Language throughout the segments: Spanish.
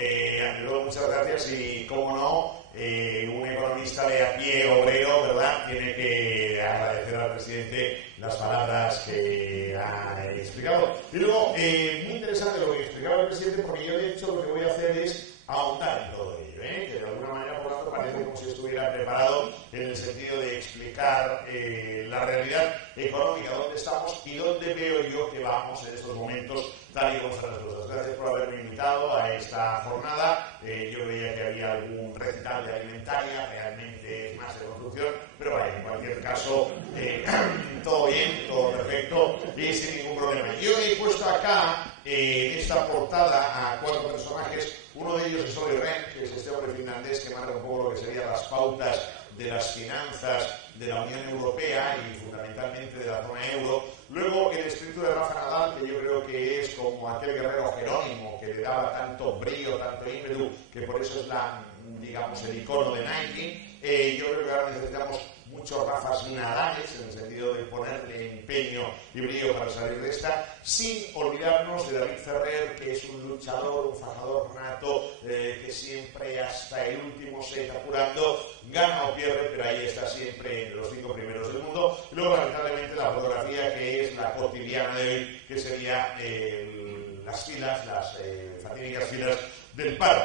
ante todo, muchas gracias y, cómo no, un economista de a pie, obrero, ¿verdad?, tiene que agradecer al presidente las palabras que ha explicado. Y luego, muy interesante lo que explicaba el presidente, porque yo, de hecho, lo que voy a hacer es ahondar en todo ello, que de alguna manera, por tanto, parece como si estuviera preparado en el sentido de explicar la realidad económica, dónde estamos y dónde veo yo que vamos en estos momentos, tal y como están las cosas. Gracias por haberme invitado a esta jornada. Yo veía que había algún recital de alimentaria, realmente más de construcción, pero vaya, en cualquier caso, todo bien, todo perfecto y sin ningún problema. Yo he puesto acá, en esta portada, a 4 personajes. Uno de ellos es Olli Rehn, que es este hombre finlandés que marca un poco lo que serían las pautas de las finanzas de la Unión Europea y fundamentalmente de la zona euro. Luego, el espíritu de Rafa Nadal, que yo creo que es como aquel guerrero Jerónimo que le daba tanto brío, tanto ímpetu, que por eso es digamos, el icono de Nike. Yo creo que ahora necesitamos muchos Rafas Nadales, en el sentido de ponerle empeño y brillo para salir de esta, sin olvidarnos de David Ferrer, que es un luchador, un fajador nato, que siempre hasta el último set apurando, gana o pierde, pero ahí está siempre entre los 5 primeros del mundo. Y luego, lamentablemente, la fotografía que es la cotidiana de hoy, que sería las filas, las fatídicas filas del paro.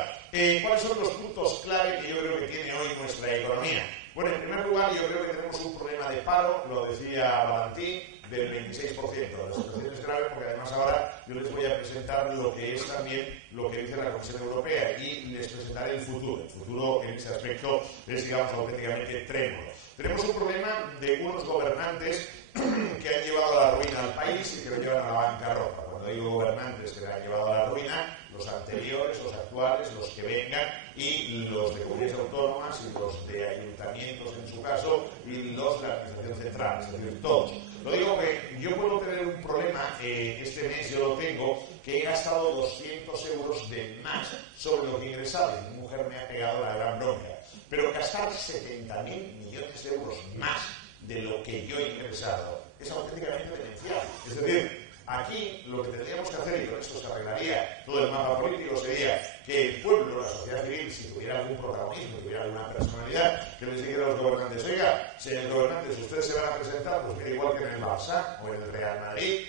¿Cuáles son los puntos clave que yo creo que tiene hoy nuestra economía? Bueno, en primer lugar, yo creo que tenemos un problema de paro, lo decía Valentín, del 26%. La situación es grave porque además ahora yo les voy a presentar lo que es también lo que dice la Comisión Europea y les presentaré el futuro. El futuro en ese aspecto es, digamos, auténticamente trémulo. Tenemos un problema de unos gobernantes que han llevado a la ruina al país y que lo llevan a la bancarrota. Cuando digo gobernantes que le han llevado a la ruina, los anteriores, los actuales, los que vengan y los de comunidades autónomas y los de ayuntamientos en su caso y los de la administración central, es decir, todos. Lo digo que yo puedo tener un problema, este mes yo lo tengo, que he gastado 200 euros de más sobre lo que he ingresado y mi mujer me ha pegado la gran bronca. Pero gastar 70.000 millones de euros más de lo que yo he ingresado es auténticamente demencial. Es decir, aquí lo que tendríamos que hacer, y con esto se arreglaría todo el mapa político, sería que el pueblo, la sociedad civil, si tuviera algún protagonismo, tuviera alguna personalidad, que les dijera a los gobernantes: oiga, señores gobernantes, ustedes se van a presentar, pues mira, igual que en el Barça, o en el Real Madrid,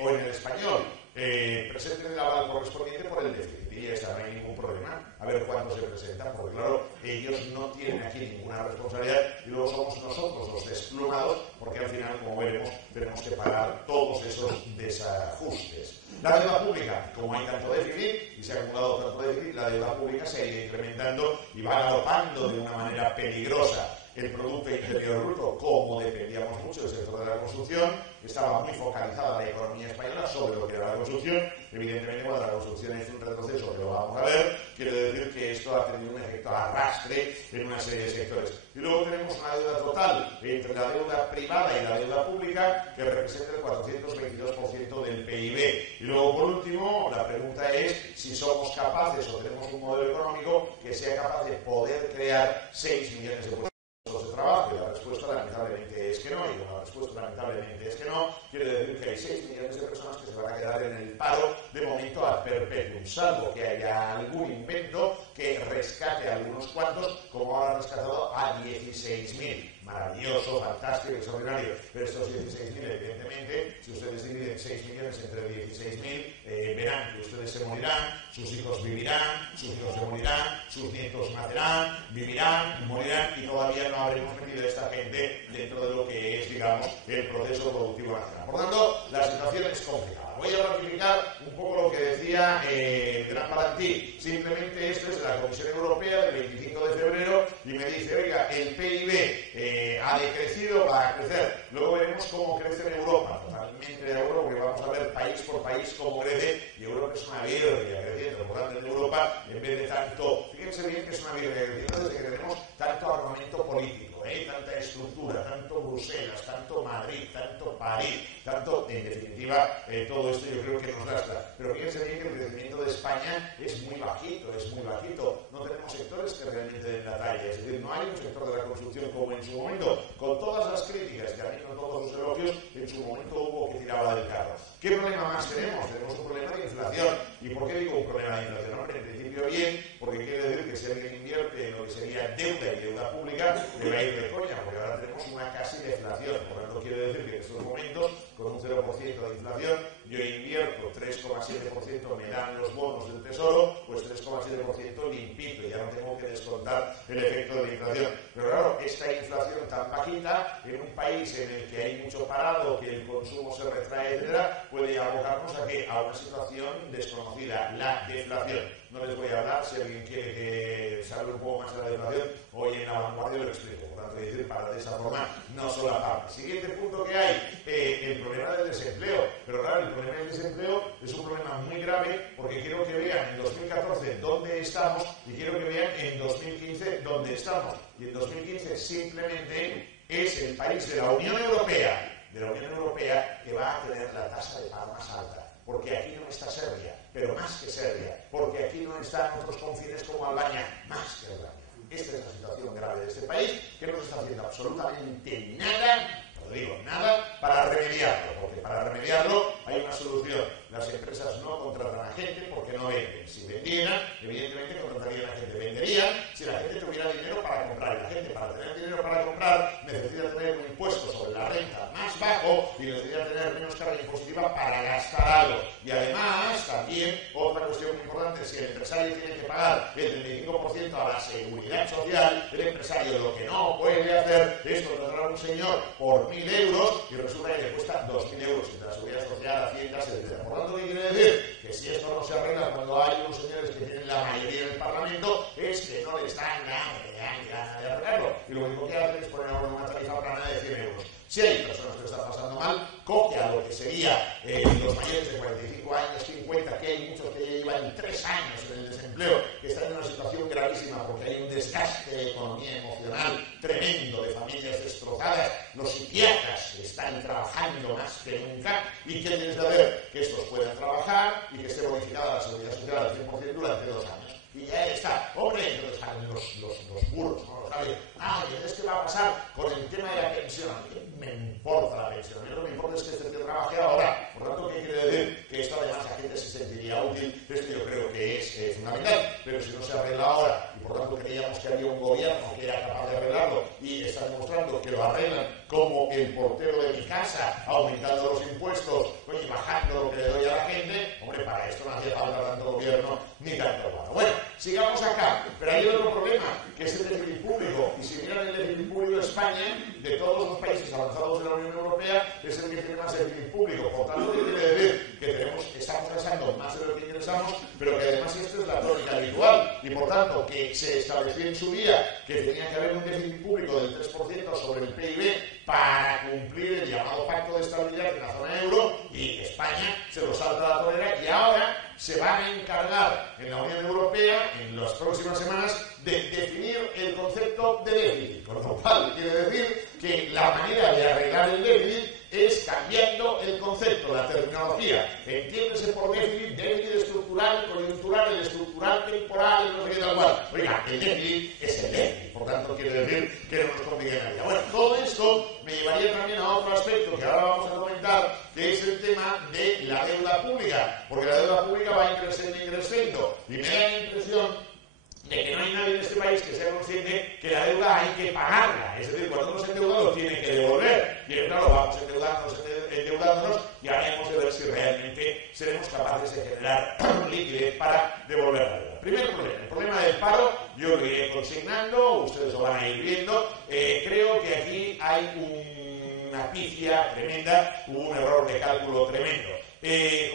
o en el Español, presenten el aval correspondiente por el déficit. Y ya está, no hay ningún problema. A ver cuántos se presentan, porque claro, ellos no tienen aquí ninguna responsabilidad y luego somos nosotros los desplumados, porque al final, como veremos, tenemos que pagar todos esos desajustes. La deuda pública, como hay tanto déficit y se ha acumulado tanto déficit, la deuda pública se ha ido incrementando y va galopando de una manera peligrosa. El Producto Interior Bruto, como dependíamos mucho del sector de la construcción, estaba muy focalizada la economía española sobre lo que era la construcción. Evidentemente, cuando la construcción es un retroceso, que lo vamos a ver, quiere decir que esto ha tenido un efecto arrastre en una serie de sectores. Y luego tenemos una deuda total entre la deuda privada y la deuda pública que representa el 422% del PIB. Y luego, por último, la pregunta es si somos capaces o tenemos un modelo económico que sea capaz de poder crear 6 millones de puestos de trabajo. Y la respuesta lamentablemente es que no, y la respuesta lamentablemente es que no, quiere decir que hay 6 millones de personas que se van a quedar en el paro de momento ad perpetuum, salvo que haya algún invento que rescate a algunos cuantos, como ahora ha rescatado a 16.000. Maravilloso, fantástico, extraordinario, pero estos 16.000, evidentemente, si ustedes dividen 6 millones entre 16.000, verán que ustedes se morirán, sus hijos vivirán, sus hijos se morirán, sus nietos nacerán, vivirán, morirán, y todavía no habremos metido a esta gente dentro de lo que es, digamos, el proceso productivo nacional. Por tanto, la situación es complicada. Voy a ratificar un poco lo que decía Gran Valentí. Simplemente esto es de la Comisión Europea del 25 de febrero y me dice: oiga, el PIB ha decrecido, va a crecer. Luego veremos cómo crece en Europa. Totalmente de acuerdo, porque vamos a ver país por país cómo crece, y Europa es una birria creciendo. Por tanto, en Europa, en vez de tanto, fíjense bien que es una birria creciendo desde que tenemos tanto armamento político, tanta estructura, tanto Bruselas, tanto Madrid, tanto París, tanto, en definitiva, todo esto yo creo que nos gasta. Pero fíjense bien que el crecimiento de España es muy bajito, es muy bajito. No tenemos sectores que realmente den la talla. Es decir, no hay un sector de la construcción como en su momento, con todas las críticas que a mí, con todos los elogios, en su momento hubo que tiraba del carro. ¿Qué problema más tenemos? Tenemos un problema de inflación. ¿Y por qué digo un problema de inflación? Hombre, en principio bien, bien, porque quiere decir que si alguien invierte en lo que sería deuda y deuda pública, le va a ir de coña, porque ahora tenemos una casi deflación. Por lo tanto, quiere decir que en estos momentos, con un 0% de inflación, yo invierto 3,7%, me dan los bonos del Tesoro, pues 3,7% limpito, ya no tengo que descontar el efecto de la inflación. Pero claro, esta inflación tan bajita, en un país en el que hay mucho parado, que el consumo se retrae, etcétera, puede abocarnos a una situación desconocida, la deflación. No les voy a hablar, si alguien quiere que se hable un poco más de la deflación, hoy en La Vanguardia lo explico. Por tanto, decir, para de esa forma no solapar. Siguiente punto que hay, el problema del desempleo. Pero claro, el problema del desempleo es un problema muy grave, porque quiero que vean en 2014 dónde estamos y quiero que vean en 2015 dónde estamos. Y en 2015 simplemente es el país de la Unión Europea, que va a tener la tasa de paro más alta. Porque aquí no está Serbia, pero más que Serbia. Porque aquí no están otros confines como Albania, más que Albania. Esta es la situación grave de este país, que no se está haciendo absolutamente nada, lo digo, nada, para remediarlo. Porque para remediarlo hay una solución. Las empresas no contratan a gente porque no venden. Si vendieran, evidentemente contratarían a gente. Venderían si la gente tuviera dinero para comprar. Y la gente, para tener dinero para comprar, necesita tener un impuesto sobre la renta más bajo y necesita tener menos carga impositiva para gastar algo. Y además, también, otra cuestión muy importante, si el empresario tiene que pagar el 35% a la seguridad social, el empresario lo que no puede hacer es contratar a un señor por 1.000 euros y resulta que le cuesta 2.000 euros entre la seguridad social, haciendas, etc. Por lo tanto, ¿qué quiere decir? Que si esto no se arregla cuando hay unos señores que tienen la mayoría del Parlamento, es que no les dan ganas de arreglarlo. Y lo único que hacen es poner ahora una tarifa plana de 100 euros. Si hay personas que lo están pasando mal, copia lo que sería los mayores de 45 años, 50, que hay muchos que ya llevan 3 años en el desempleo, que están en una situación gravísima porque hay un desgaste de economía emocional tremendo, de familias destrozadas. Los psiquiatras están trabajando más que nunca y quieren saber que estos puedan trabajar y que esté bonificada la seguridad social al 100% durante 2 años. Y ya está. Hombre, entonces salen los puros, ¿no? Entonces, ¿qué va a pasar con el tema de la pensión? ¿A mí qué me importa la pensión? A mí lo que me importa es que este tío trabaje ahora. Por lo tanto, ¿qué quiere decir? Que esto además la gente se sentiría útil. Esto yo creo que es fundamental. Pero si no se arregla ahora, y por tanto creíamos que había un gobierno que era capaz de arreglarlo, y está demostrando que lo arreglan como el portero de mi casa, aumentando los impuestos y bajando lo que le doy a la gente, hombre, para esto no hacía falta tanto gobierno ni tanto guano. Bueno, sigamos acá. Pero hay otro problema, que es el déficit público. Y si miran el déficit público de España, de todos los países avanzados de la Unión Europea, es el que tiene más déficit público. Por tanto, ¿qué quiere decir? Que estamos gastando más de lo que ingresamos, pero que además esto es la tónica habitual. Y por tanto, que se estableció en su día que tenía que haber un déficit público del 3% sobre el PIB para cumplir el llamado Pacto de Estabilidad en la zona euro, y España se lo salta la torera y ahora se van a encargar en la Unión Europea en las próximas semanas de definir el concepto de déficit. Con lo cual quiere decir que la manera de arreglar el déficit es cambiando el concepto, la terminología. Entiéndese por déficit estructural, coyuntural, el estructural, temporal, no sé qué tal cual. Oiga, el déficit es el déficit. Por tanto, quiere decir que no nos complique la vida. Bueno, todo esto me llevaría también a otro aspecto que ahora vamos a comentar, que es el tema de la deuda pública. Porque la deuda pública va increciendo. Y me da la impresión de que no hay nadie en este país que sea consciente que la deuda hay que pagarla. Es decir, cuando uno se endeuda lo tiene que devolver. Y claro, vamos endeudándonos y haremos de ver si realmente seremos capaces de generar liquidez para devolver la deuda. Primer problema, el problema del paro, yo lo iré consignando, ustedes lo van a ir viendo. Creo que aquí hay una pifia tremenda, hubo un error de cálculo tremendo.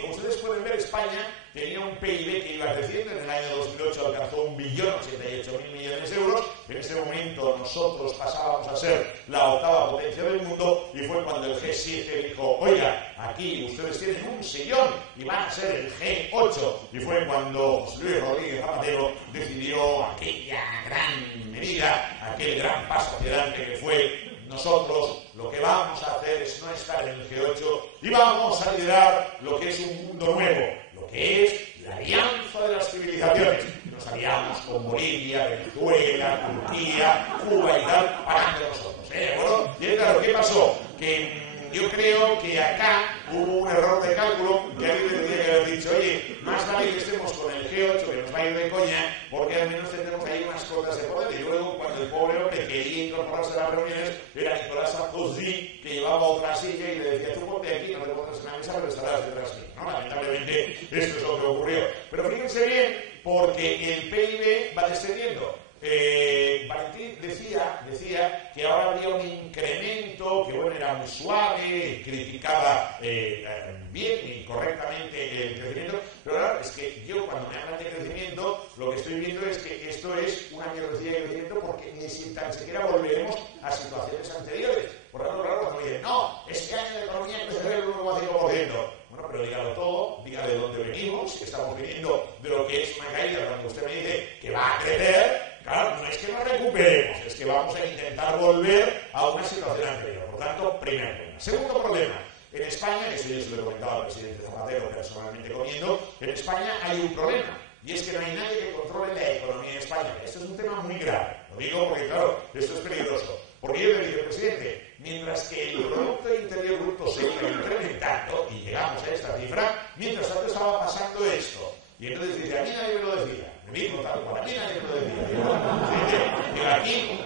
Como ustedes pueden ver, España tenía un PIB que iba creciendo. En el año 2008 alcanzó 1.088.000 millones de euros. En ese momento nosotros pasábamos a ser la 8ª potencia del mundo y fue cuando el G7 dijo, oiga, aquí ustedes tienen un sillón y van a ser el G8. Y fue cuando José Luis Rodríguez Zapatero decidió aquella gran medida, aquel gran paso hacia adelante que fue: nosotros lo que vamos a hacer es no estar en el G8 y vamos a liderar lo que es un mundo nuevo, lo que es la alianza de las civilizaciones. Nos aliamos con Bolivia, Venezuela, Turquía, Cuba y tal, para nosotros. ¿De acuerdo? Y claro, ¿qué pasó? Que yo creo que acá hubo un error de cálculo que alguien le tenía que haber dicho, oye, más vale que estemos con el G8, que nos va a ir de coña, porque al menos tendremos ahí unas cotas de poder. Y luego, cuando el pobre hombre quería incorporarse a las reuniones, era Nicolás Sarkozy, que llevaba otra silla y le decía, tú ponte aquí, no te pongas en la mesa, pero estarás detrás de mí. ¿No? Lamentablemente, esto es lo que ocurrió. Pero fíjense bien, porque el PIB va descendiendo. Valentín decía que ahora habría un incremento, que bueno, era muy suave, criticaba bien y correctamente el crecimiento, pero claro, es que yo cuando me hablan de crecimiento, lo que estoy viendo es que esto es una mierdecilla de crecimiento porque ni tan siquiera volveremos a situaciones anteriores. Por lo tanto, claro, cuando me dicen, no, este año la economía crecerá el 1,5%. Bueno, pero dígalo todo, diga de dónde venimos, que estamos viniendo de lo que es una caída, cuando usted me dice que va a crecer. Claro, no es que nos recuperemos, es que vamos a intentar volver a una situación anterior. Por tanto, primer problema. Segundo problema, en España, eso yo se lo he comentado al presidente Zapatero personalmente comiendo, en España hay un problema, y es que no hay nadie que controle la economía en España. Esto es un tema muy grave, lo digo porque, claro, esto es peligroso. Porque yo le dije, presidente, mientras que el Producto Interior Bruto se iba incrementando, y llegamos a esta cifra, mientras tanto estaba pasando esto. Y entonces dice, a mí nadie me lo decía. Me dijo tal cual, a mí nadie me lo decía. Digo,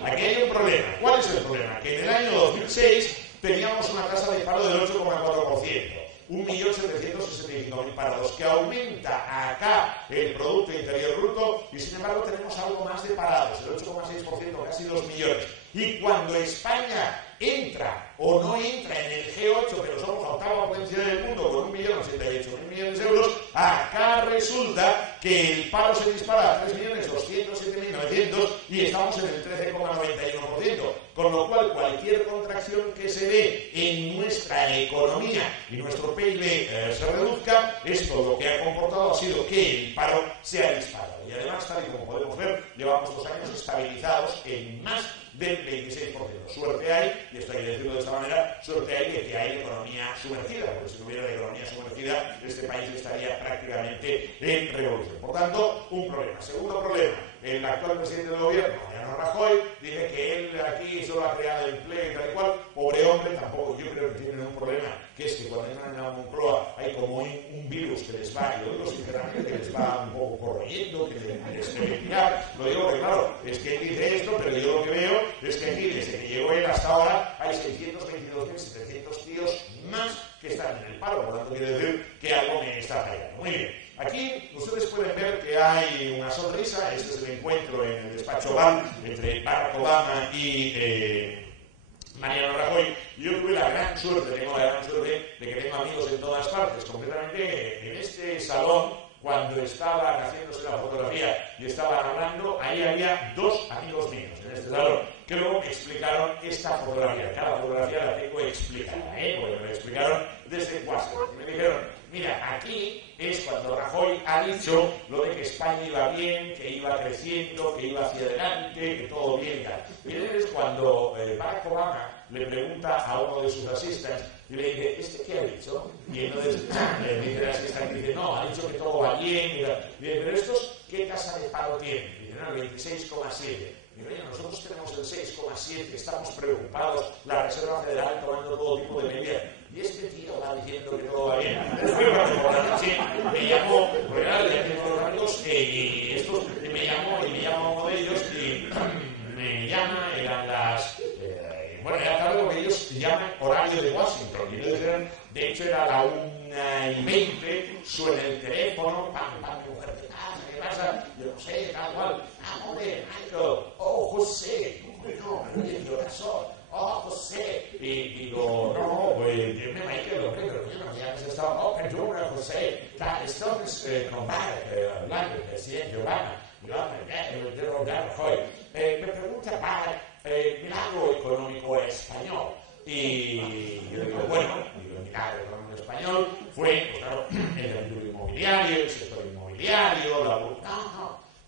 aquí hay un problema. ¿Cuál es el problema? Que en el año 2006 teníamos una tasa de paro del 8,4%. 1.765.000 parados, que aumenta acá el Producto Interior Bruto y sin embargo tenemos algo más de parados, el 8,6%, casi 2 millones. Y cuando España entra o no entra en el G8, pero somos la octava potencia del mundo con 1.088.000 millones de euros, acá resulta que el paro se dispara a 3.207.900 y estamos en el 13,91%. Con lo cual, cualquier contracción que se dé en nuestra economía y nuestro PIB se reduzca, esto lo que ha comportado ha sido que el paro se ha disparado. Y además, tal y como podemos ver, llevamos 2 años estabilizados en más del 26%. Suerte hay, y esto hay que decirlo de esta manera, suerte hay de que hay economía sumergida, porque si no hubiera la economía sumergida, este país estaría prácticamente en revolución. Por tanto, un problema. Segundo problema, el actual presidente del gobierno, Mariano Rajoy, dice que él aquí solo ha creado empleo y tal y cual. Pobre hombre, tampoco, yo creo que tienen un problema, que es que cuando entran en la Moncloa hay como un virus que les va, yo digo sinceramente, que les va un poco corroyendo, que les debe tirar. Lo digo porque, claro, es que él dice esto, pero yo lo que veo es que aquí, desde que llegó él hasta ahora, hay 622.700 tíos más que están en el paro. Por lo tanto, quiere decir que algo me está fallando. Muy bien. Aquí ustedes pueden ver que hay una sonrisa. Este es el encuentro en el despacho Oval entre Barack Obama y Mariano Rajoy. Yo tuve la gran suerte, tengo la gran suerte de que tengo amigos en todas partes. Concretamente en este salón, cuando estaban haciéndose la fotografía y estaban hablando, ahí había 2 amigos míos en este salón que luego me explicaron esta fotografía. Cada fotografía la tengo explicada, porque me la explicaron desde WhatsApp. Y me dijeron, mira, aquí es cuando Rajoy ha dicho lo de que España iba bien, que iba creciendo, que iba hacia adelante, que todo bien y tal. Y es cuando Barack Obama le pregunta a uno de sus asistentes y le dice, ¿este qué ha dicho? Y entonces le dice el asistente, dice, no, ha dicho que todo va bien. Y dice, pero estos, ¿qué tasa de paro tienen? Y dice, no, el 26,7. Y dice, nosotros tenemos el 6,7, estamos preocupados, la Reserva Federal tomando todo tipo de medidas. Y este tío va diciendo que todo va bien. Por la noche me llamó, porque claro, ya tengo los amigos, y estos me llama uno de ellos y me llama, eran las... bueno, era tarde porque ellos llaman horario de Washington. Y ellos eran, de hecho, era la 1:20, suena el teléfono, pam, pam, mi mujer, ¿qué pasa? Yo no sé, tal cual. Ah, hombre, Michael, oh, José, no, ¿qué pasó? Oh, José. Y digo, no, pues, dime, Michael, hombre, pero yo no me has estado, oh, perdona, José, estamos con Barack, hablando del presidente Obama. Yo me pregunta Barack, milagro económico español. Y yo digo, bueno, el milagro económico español fue, pues claro, el sector inmobiliario, el sector inmobiliario, no,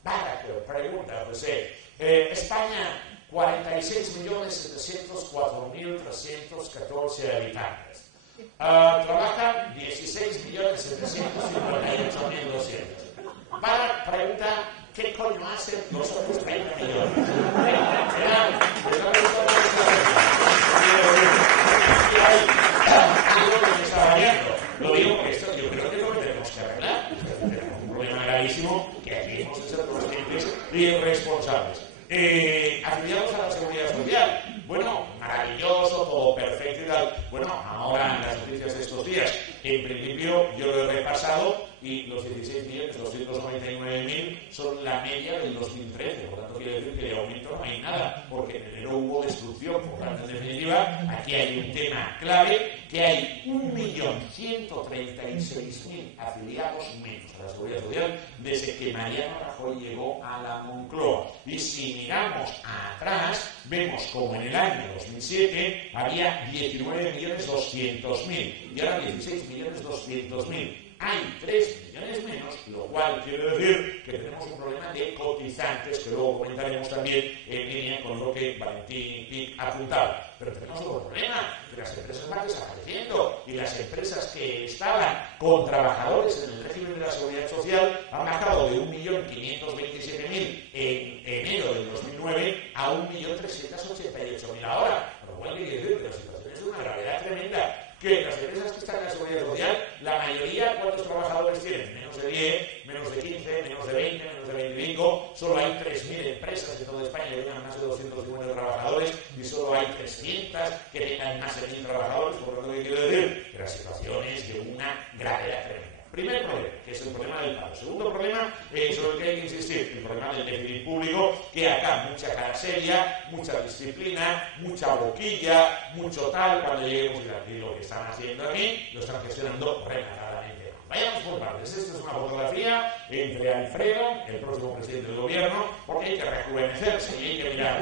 Barack, pregunta, José, España, 46.704.314 habitantes. Trabajan 16.758.200. Barack pregunta, ¿qué coño hacen los otros 30 millones? Algo que me estaba apoyando. Lo digo porque esto yo creo que es lo que tenemos que arreglar. Tenemos un problema gravísimo que aquí hemos de ser conscientes y responsables. Afiliados a la Seguridad Social. Bueno, maravilloso, todo perfecto y tal. Bueno, ahora en las noticias de estos días, en principio yo lo he repasado y los 16.299.000 son la media del 2013. Por tanto, quiere decir que de aumento no hay nada, porque en enero hubo destrucción. Por tanto, en definitiva, aquí hay un tema clave, que hay 1.136.000 afiliados menos a la Seguridad Social desde que Mariano Rajoy llegó a la Moncloa. Y si miramos atrás, vemos como en el año 2007 había 19.200.000 y ahora 16.200.000. Hay 3 millones menos, lo cual quiere decir que tenemos un problema de cotizantes, que luego comentaremos también en línea con lo que Valentín Pic apuntaba. Pero tenemos otro problema, que las empresas van desapareciendo y las empresas que estaban con trabajadores en el régimen de la Seguridad Social han bajado de 1.527.000 en enero del 2009 a 1.388.000 ahora. Por lo cual quiere decir que la situación es de una gravedad tremenda. Que las empresas que están en la Seguridad Social, la mayoría, ¿cuántos trabajadores tienen? Menos de 10, menos de 15, menos de 20, menos de 25. Solo hay 3.000 empresas en toda España que tengan más de 250 trabajadores y solo hay 300 que tengan más de 1.000 trabajadores. Por lo tanto, ¿qué quiero decir? Que la situación es de una gravedad tremenda. Primer problema, que es el problema del paro. Segundo problema, sobre el que hay que insistir, el problema del déficit público, que acá mucha cara seria, mucha disciplina, mucha boquilla, mucho tal, cuando lleguemos aquí lo que están haciendo aquí, lo están gestionando rematadamente. Vayamos por partes. Esta es una fotografía entre Alfredo, el próximo presidente del gobierno, porque hay que rejuvenecerse y hay que mirar.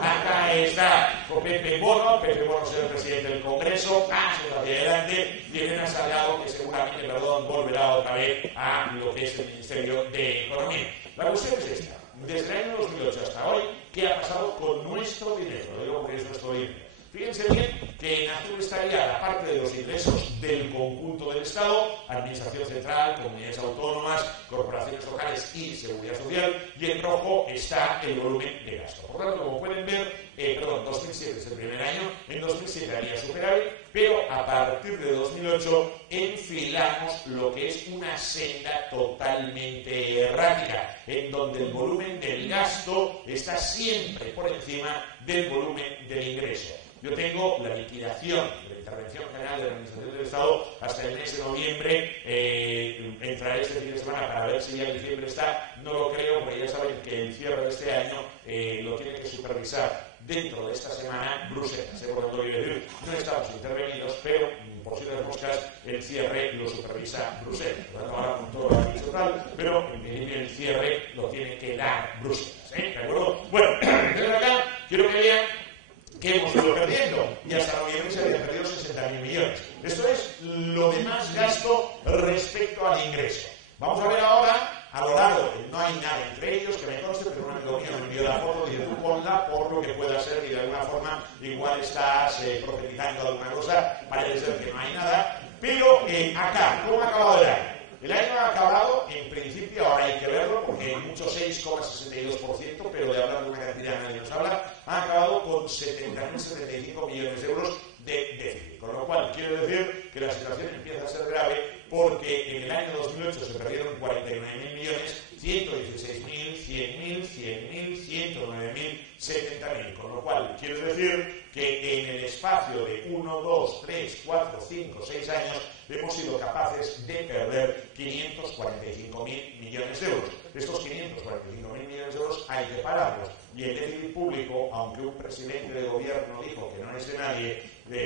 Acá está Pepe Bono será el presidente del Congreso, paso hacia adelante, y Elena Salgado, que seguramente, volverá otra vez a lo que es el Ministerio de Economía. La cuestión es esta. Desde el año 2008 hasta hoy, ¿qué ha pasado con nuestro dinero? Lo digo porque es nuestro dinero. Fíjense bien que en azul estaría la parte de los ingresos del conjunto del Estado, Administración Central, comunidades autónomas, corporaciones locales y Seguridad Social, y en rojo está el volumen de gasto. Por lo tanto, como pueden ver, 2007 es el primer año, en 2007 había superávit, pero a partir de 2008 enfilamos lo que es una senda totalmente errática, en donde el volumen del gasto está siempre por encima del volumen del ingreso. Yo tengo la liquidación de la Intervención General de la Administración del Estado hasta el mes de noviembre. Entraré este fin de semana para ver si ya diciembre está. No lo creo, porque ya saben que el cierre de este año lo tiene que supervisar dentro de esta semana Bruselas. Por lo tanto, quiero decir, no estamos intervenidos, pero por si las moscas, el cierre lo supervisa Bruselas. Por lo tanto, ahora con todo lo que ha dicho tal, pero el cierre lo tiene que dar Bruselas. ¿De acuerdo? Bueno, desde acá quiero que vean que hemos ido perdiendo y hasta noviembre se habían perdido 60.000 millones. Esto es lo de más gasto respecto al ingreso. Vamos a ver ahora a lo largo, no hay nada entre ellos que me conste, pero un amigo mío me envió la foto y dice, tú ponla por lo que pueda ser y de alguna forma igual estás profetizando alguna cosa, parece ser que no hay nada, pero acá, ¿cómo ha acabado el año? El año ha acabado, en principio, ahora hay que verlo, porque hay mucho 6,62%, pero de hablar de una cantidad nadie nos habla, ha acabado con 70.075 millones de euros de déficit. Con lo cual, quiero decir que la situación empieza a ser grave, porque en el año 2008 se perdieron 49.000 millones, 116.000, 100.000, 100.000, 109.000, 70.000. Con lo cual, quiero decir que en el espacio de 1, 2, 3, 4, 5, 6 años hemos sido capaces de perder 545.000 millones de euros. Estos 545.000 millones de euros hay que pagarlos. Y el déficit público, aunque un presidente de gobierno dijo que no es de nadie,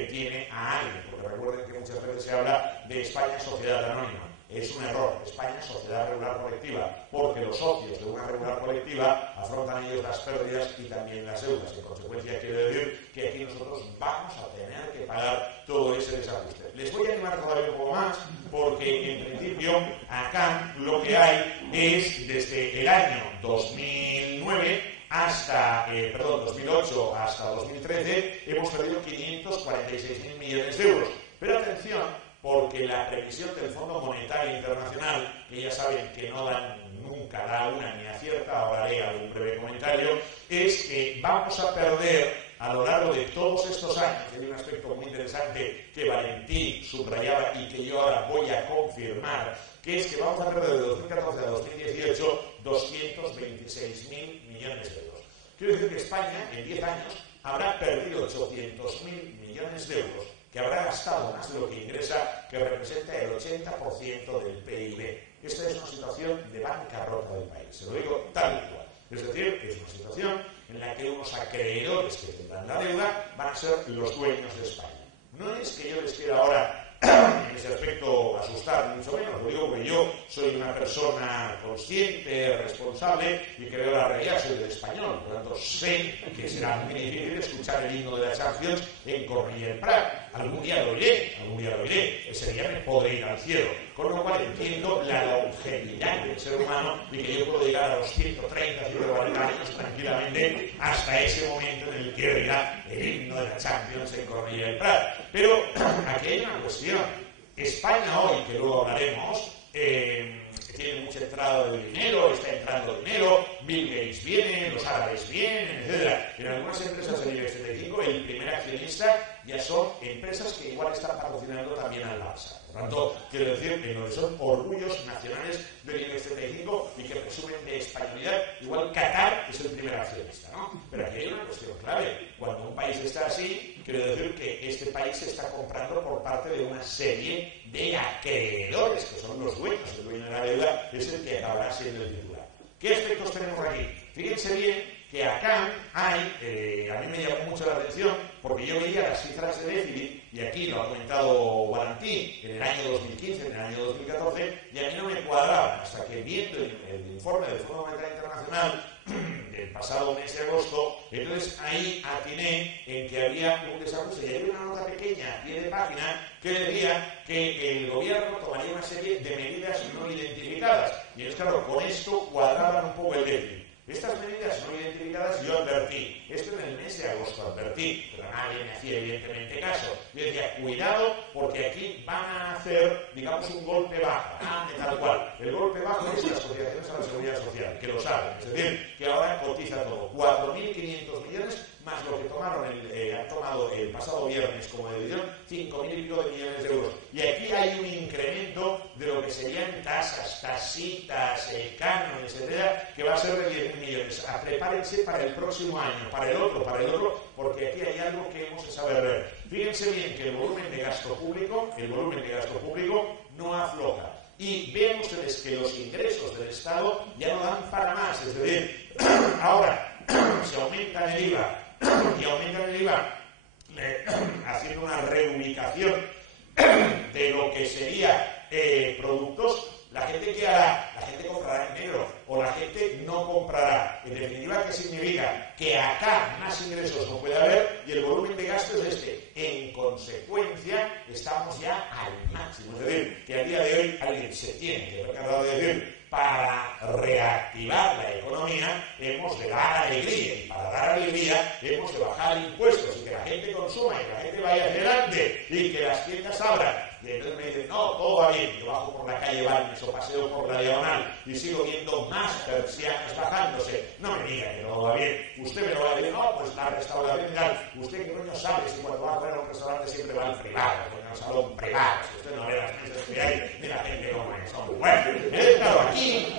tiene a alguien. Porque recuerden que muchas veces se habla de España Sociedad Anónima. Es un error. España Sociedad Regular Colectiva, porque los socios de una regular colectiva afrontan ellos las pérdidas y también las deudas. En consecuencia, quiere decir que aquí nosotros vamos a tener que pagar todo ese desajuste. Les voy a animar todavía un poco más, porque en principio acá lo que hay es desde el año 2009 hasta, 2008 hasta 2013, hemos perdido 546.000 millones de euros. Pero atención, porque la previsión del Fondo Monetario Internacional, que ya saben que no dan nunca da una ni acierta, ahora haré algún breve comentario, es que vamos a perder a lo largo de todos estos años, hay un aspecto muy interesante que Valentín subrayaba y que yo ahora voy a confirmar, que es que vamos a perder de 2014 a 2018 226.000 millones de euros. Quiero decir que España, en 10 años, habrá perdido 800.000 millones de euros, que habrá gastado más de lo que ingresa, que representa el 80% del PIB. Esta es una situación de bancarrota del país, se lo digo tal y cual. Es decir, es una situación en la que unos acreedores que tendrán la deuda van a ser los dueños de España. No es que yo les quiera ahora en ese aspecto asustar, mucho menos, lo digo porque yo soy una persona consciente, responsable y que veo la realidad, soy del español, por lo tanto sé que será muy difícil escuchar el himno de la Champions en Cornellà del Prat. Algún día lo iré, ese día me podré ir al cielo, con lo cual entiendo la longevidad del ser humano y que yo puedo llegar a los 130, 140 años tranquilamente hasta ese momento en el que oiga el himno de la Champions en Cornellà del Prat. Pero aquí hay una cuestión. España hoy, que luego hablaremos, tiene mucha entrada de dinero, está entrando dinero, Bill Gates viene, los árabes vienen, etc. En algunas empresas del IBEX 35 el primer accionista ya son empresas que igual están patrocinando también al Barça. Por tanto, quiero decir que no son orgullos nacionales del IBEX 35 y que presumen de españolidad. Igual Qatar es el primer accionista, ¿no? Pero aquí hay una cuestión clave. Cuando un país está así, quiero decir que este país se está comprando por parte de una serie de acreedores, que son los dueños. El dueño de la deuda es el que acabará siendo el titular. ¿Qué aspectos tenemos aquí? Fíjense bien que acá hay, a mí me llamó mucho la atención, porque yo veía las cifras de déficit, y aquí lo ha comentado Valentín, en el año 2015, en el año 2014, y a mí no me cuadraban, hasta que viendo el informe del Fondo Monetario Internacional del pasado mes de agosto, entonces ahí atiné en que había un desajuste, y había una nota pequeña a pie de página que decía que el gobierno tomaría una serie de medidas no identificadas, y es claro, con esto cuadraban un poco el déficit. Estas medidas no identificadas yo advertí, esto en el mes de agosto advertí, pero nadie me hacía evidentemente caso. Yo decía, cuidado, porque aquí van a hacer, digamos, un golpe bajo, tal cual. El golpe bajo es las cotizaciones a la seguridad social, que lo saben, es decir, que ahora cotiza todo, 4.500 millones más lo que han tomado el pasado viernes como decisión, 5.000 y pico de millones de euros. Y aquí hay un incremento de lo que serían tasas, tasitas, cánones, etcétera, que va a ser de 10.000 millones. Prepárense para el próximo año, para el otro, porque aquí hay algo que hemos de saber ver. Fíjense bien que el volumen de gasto público no afloja. Y vean ustedes que los ingresos del Estado ya no dan para más. Es decir, ahora se aumentan el IVA y aumentan el IVA haciendo una reubicación de lo que sería productos. ¿La gente qué hará? La gente comprará en negro o la gente no comprará. En definitiva, ¿qué significa? Que acá más ingresos no puede haber y el volumen de gasto es este. En consecuencia, estamos ya al máximo. Es decir, que a día de hoy alguien se tiene que encargar de decir, para reactivar la economía hemos de dar alegría y para dar alegría hemos de bajar impuestos y que la gente consuma y que la gente vaya adelante y que las tiendas abran. Y entonces me dicen, no, todo va bien. Yo bajo por la calle Balmes o paseo por la Diagonal y sigo viendo más persianas bajándose. No me diga que no va bien. Usted me lo va a decir, no, pues la restauración tal. Usted qué coño sabe si cuando va a comer a un restaurante siempre va al privado, al salón privado. Si usted no ve las mesas que hay, ni la gente como es. Son buenos. Claro, aquí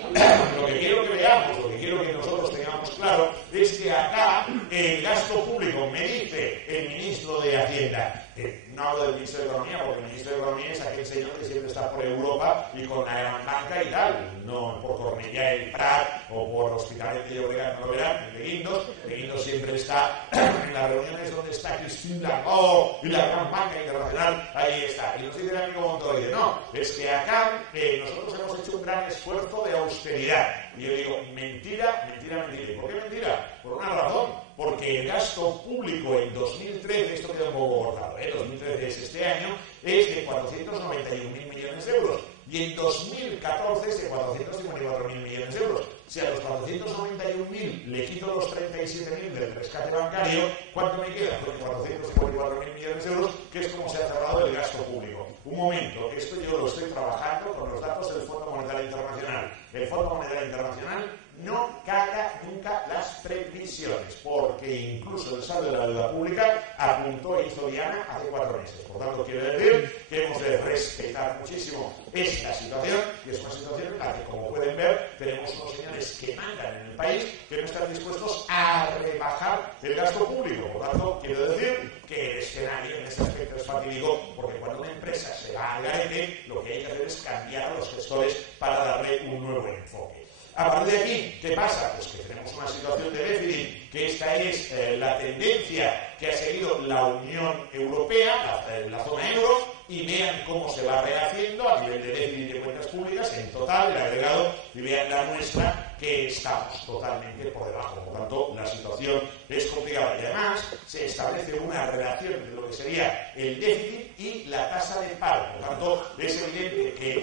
lo que quiero que veamos, lo que quiero que nosotros tengamos claro, es que acá el gasto público, me dice el ministro de Hacienda, no hablo del ministro de Economía, porque el ministro de Economía es aquel señor que siempre está por Europa y con la gran banca y tal, no por Cornellà del Prat o por Hospitalet de Llobregat, no lo verán, de Guindos siempre está en las reuniones donde está Christine Lagarde y la gran banca internacional, ahí está. Y nos dice el amigo Montoya, no, es que acá nosotros hemos hecho un gran esfuerzo de austeridad. Y yo digo, mentira. ¿Y por qué mentira? Por una razón. Porque el gasto público en 2013, esto queda un poco cortado, 2013 es este año, es de 491.000 millones de euros. Y en 2014 es de 454.000 millones de euros. Si a los 491.000 le quito los 37.000 del rescate bancario, ¿cuánto me queda? Pues 454.000 millones de euros, que es como se ha cerrado el gasto público. Un momento, esto yo lo estoy trabajando con los datos del Fondo Monetario Internacional. El Fondo Monetario Internacional no caga nunca nunca las previsiones, porque incluso el saldo de la deuda pública apuntó, hizo Diana hace 4 meses. Por tanto, quiero decir que hemos de respetar muchísimo esta situación, y es una situación en la que, como pueden ver, tenemos unos señores que mandan en el país que no están dispuestos a rebajar el gasto público. Por tanto, quiero decir que el escenario en este aspecto es fatídico, porque cuando una empresa se va al garete, lo que hay que hacer es cambiar a los gestores para darle un nuevo enfoque. A partir de aquí, ¿qué pasa? Pues que tenemos una situación de déficit, que esta es la tendencia que ha seguido la Unión Europea, la zona euro, y vean cómo se va rehaciendo a nivel de déficit de cuentas públicas en total, el agregado, y vean la nuestra, que estamos totalmente por debajo. Por tanto, la situación es complicada. Y además, se establece una relación entre lo que sería el déficit y la tasa de paro. Por tanto, es evidente que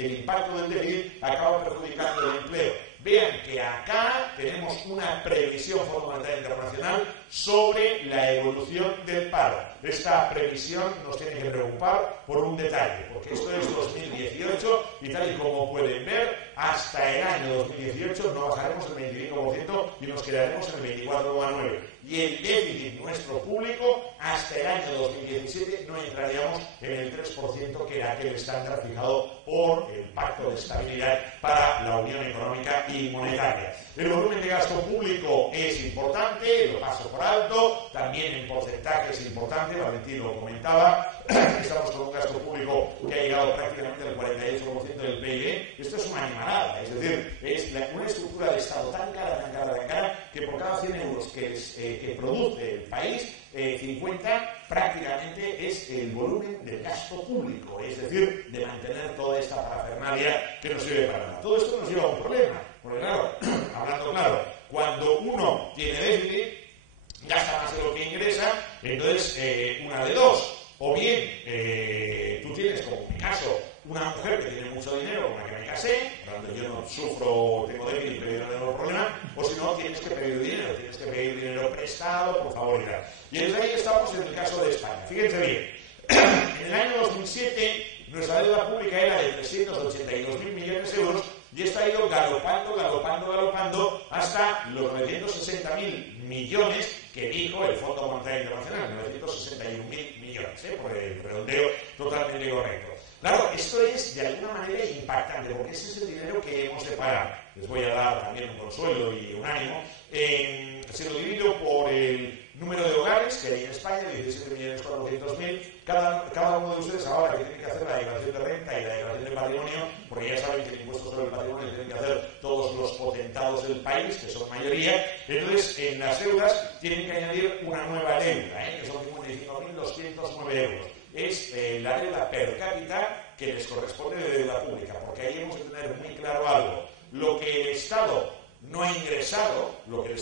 el impacto del déficit acaba perjudicando el empleo. Vean que acá tenemos una previsión Fondo Monetario Internacional sobre la evolución del paro. Esta previsión nos tiene que preocupar por un detalle, porque esto es 2018 y tal y como pueden ver, hasta el año 2018 no bajaremos el 25% y nos quedaremos en el 24,9%. Y el déficit nuestro público, hasta el año 2017 no entraríamos en el 3%, que era aquel estándar fijado por el Pacto de Estabilidad para la Unión Económica y Monetaria. El volumen de gasto público es importante, lo paso por alto, también en porcentaje es importante, Valentín lo comentaba, estamos con un gasto público que ha llegado prácticamente al 48% del PIB. Esto es una animalada, es decir, es una estructura de Estado tan cara, que por cada 100 euros que produce el país, 50 prácticamente es el volumen del gasto público, es decir, de mantener toda esta parafernalia que no sirve para nada. Todo esto nos lleva a un problema, porque claro, hablando claro, cuando uno tiene déficit, gasta más de lo que ingresa, entonces una de dos, o bien tú tienes, como en mi caso, una mujer que tiene mucho dinero con la que me casé, cuando yo no sufro, tengo déficit, pero yo no tengo problema, o si no, tienes que pedir dinero prestado, por favor, y tal. Y desde ahí estamos en el caso de España. Fíjense bien, en el año 2007 nuestra deuda pública era de 382.000 millones de euros y esta ha ido galopando hasta los 960.000 millones que dijo el Fondo Monetario Internacional, 961.000 millones, por el redondeo totalmente correcto. Claro, esto es de alguna manera impactante, porque ese es el dinero que hemos de pagar. Les voy a dar también un consuelo y un ánimo. Se lo divido por el número de hogares que hay en España, 17.400.000. Cada uno de ustedes ahora que tiene que hacer la declaración de renta y la declaración de patrimonio, porque ya saben que el impuesto sobre el patrimonio tienen que hacer todos los potentados del país, que son mayoría. Entonces, en las deudas tienen que añadir una nueva deuda, que son 55.209 euros. Es la deuda per cápita que les corresponde de deuda pública, porque ahí hemos de tener muy claro algo. Lo que el Estado no ha ingresado, porque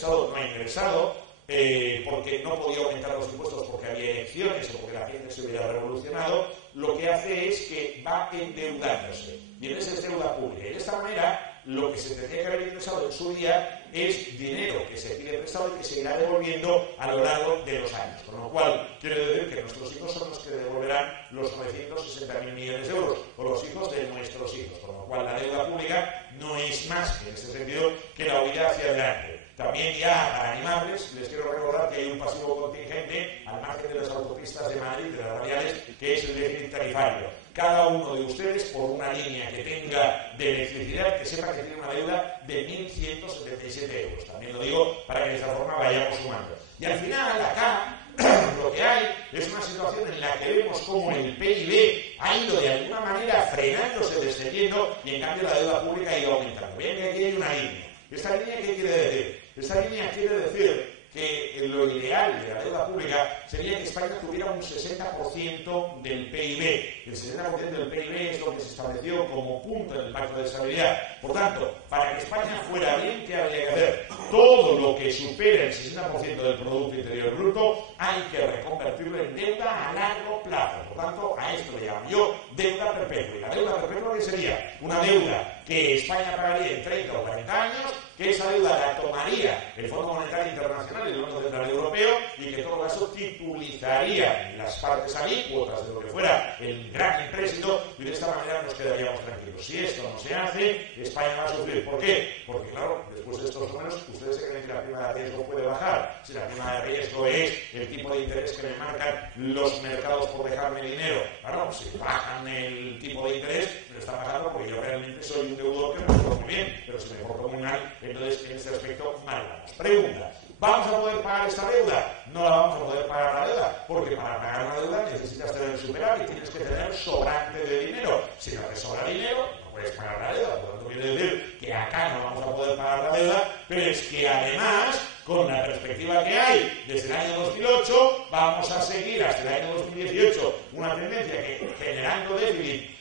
no podía aumentar los impuestos porque había elecciones o porque la gente se hubiera revolucionado, lo que hace es que va endeudándose. Y entonces es deuda pública. Y de esta manera, lo que se tendría que haber ingresado en su día es dinero que se pide prestado y que se irá devolviendo a lo largo de los años. Con lo cual, quiero decir que nuestros hijos son los que devolverán los 960.000 millones de euros, o los hijos de nuestros hijos. Con lo cual, la deuda pública no es más, en este sentido, que la huida hacia adelante. También ya para animarles, les quiero recordar que hay un pasivo contingente al margen de las autopistas de Madrid, de las radiales, que es el déficit tarifario. Cada uno de ustedes, por una línea que tenga de electricidad, que sepa que tiene una deuda de 1.177 euros. También lo digo para que de esta forma vayamos sumando. Y al final, acá, lo que hay es una situación en la que vemos cómo el PIB ha ido de alguna manera frenándose, descendiendo, y en cambio la deuda pública ha ido aumentando. Vean que aquí hay una línea. ¿Esta línea qué quiere decir? Esta línea quiere decir que lo ideal de la deuda pública sería que España tuviera un 60% del PIB. El 60% del PIB es lo que se estableció como punto en el Pacto de Estabilidad. Por tanto, para que España fuera bien, ¿qué habría que hacer? Todo lo que supere el 60% del Producto Interior Bruto hay que reconvertirlo en deuda a largo plazo. Por tanto, a esto le llamo yo deuda perpetua. ¿Y la deuda perpetua qué sería? Una deuda que España pagaría en 30 o 40 años, que esa deuda la tomaría el Fondo Monetario Internacional y el Banco Central Europeo, y que en todo caso titulizaría las partes alícuotas de lo que fuera el gran empréstito, y de esta manera nos quedaríamos tranquilos. Si esto no se hace, España va a sufrir. ¿Por qué? Porque claro, después de estos números, ustedes riesgo puede bajar. Si la prima de riesgo es el tipo de interés que me marcan los mercados por dejarme dinero, claro, si bajan el tipo de interés, me lo está bajando porque yo realmente soy un deudor que me porto muy bien, pero si me porto muy mal, entonces en este aspecto mal vamos. Pregunta: ¿vamos a poder pagar esta deuda? No la vamos a poder pagar la deuda, porque para pagar la deuda necesitas tener superávit, tienes que tener sobrante de dinero. Si no te sobra dinero, no puedes pagar la deuda. Por lo tanto, quiere decir que acá no vamos a poder pagar la deuda, pero es que además, con la perspectiva que hay desde el año 2008, vamos a seguir hasta el año 2018 una tendencia que, generando déficit,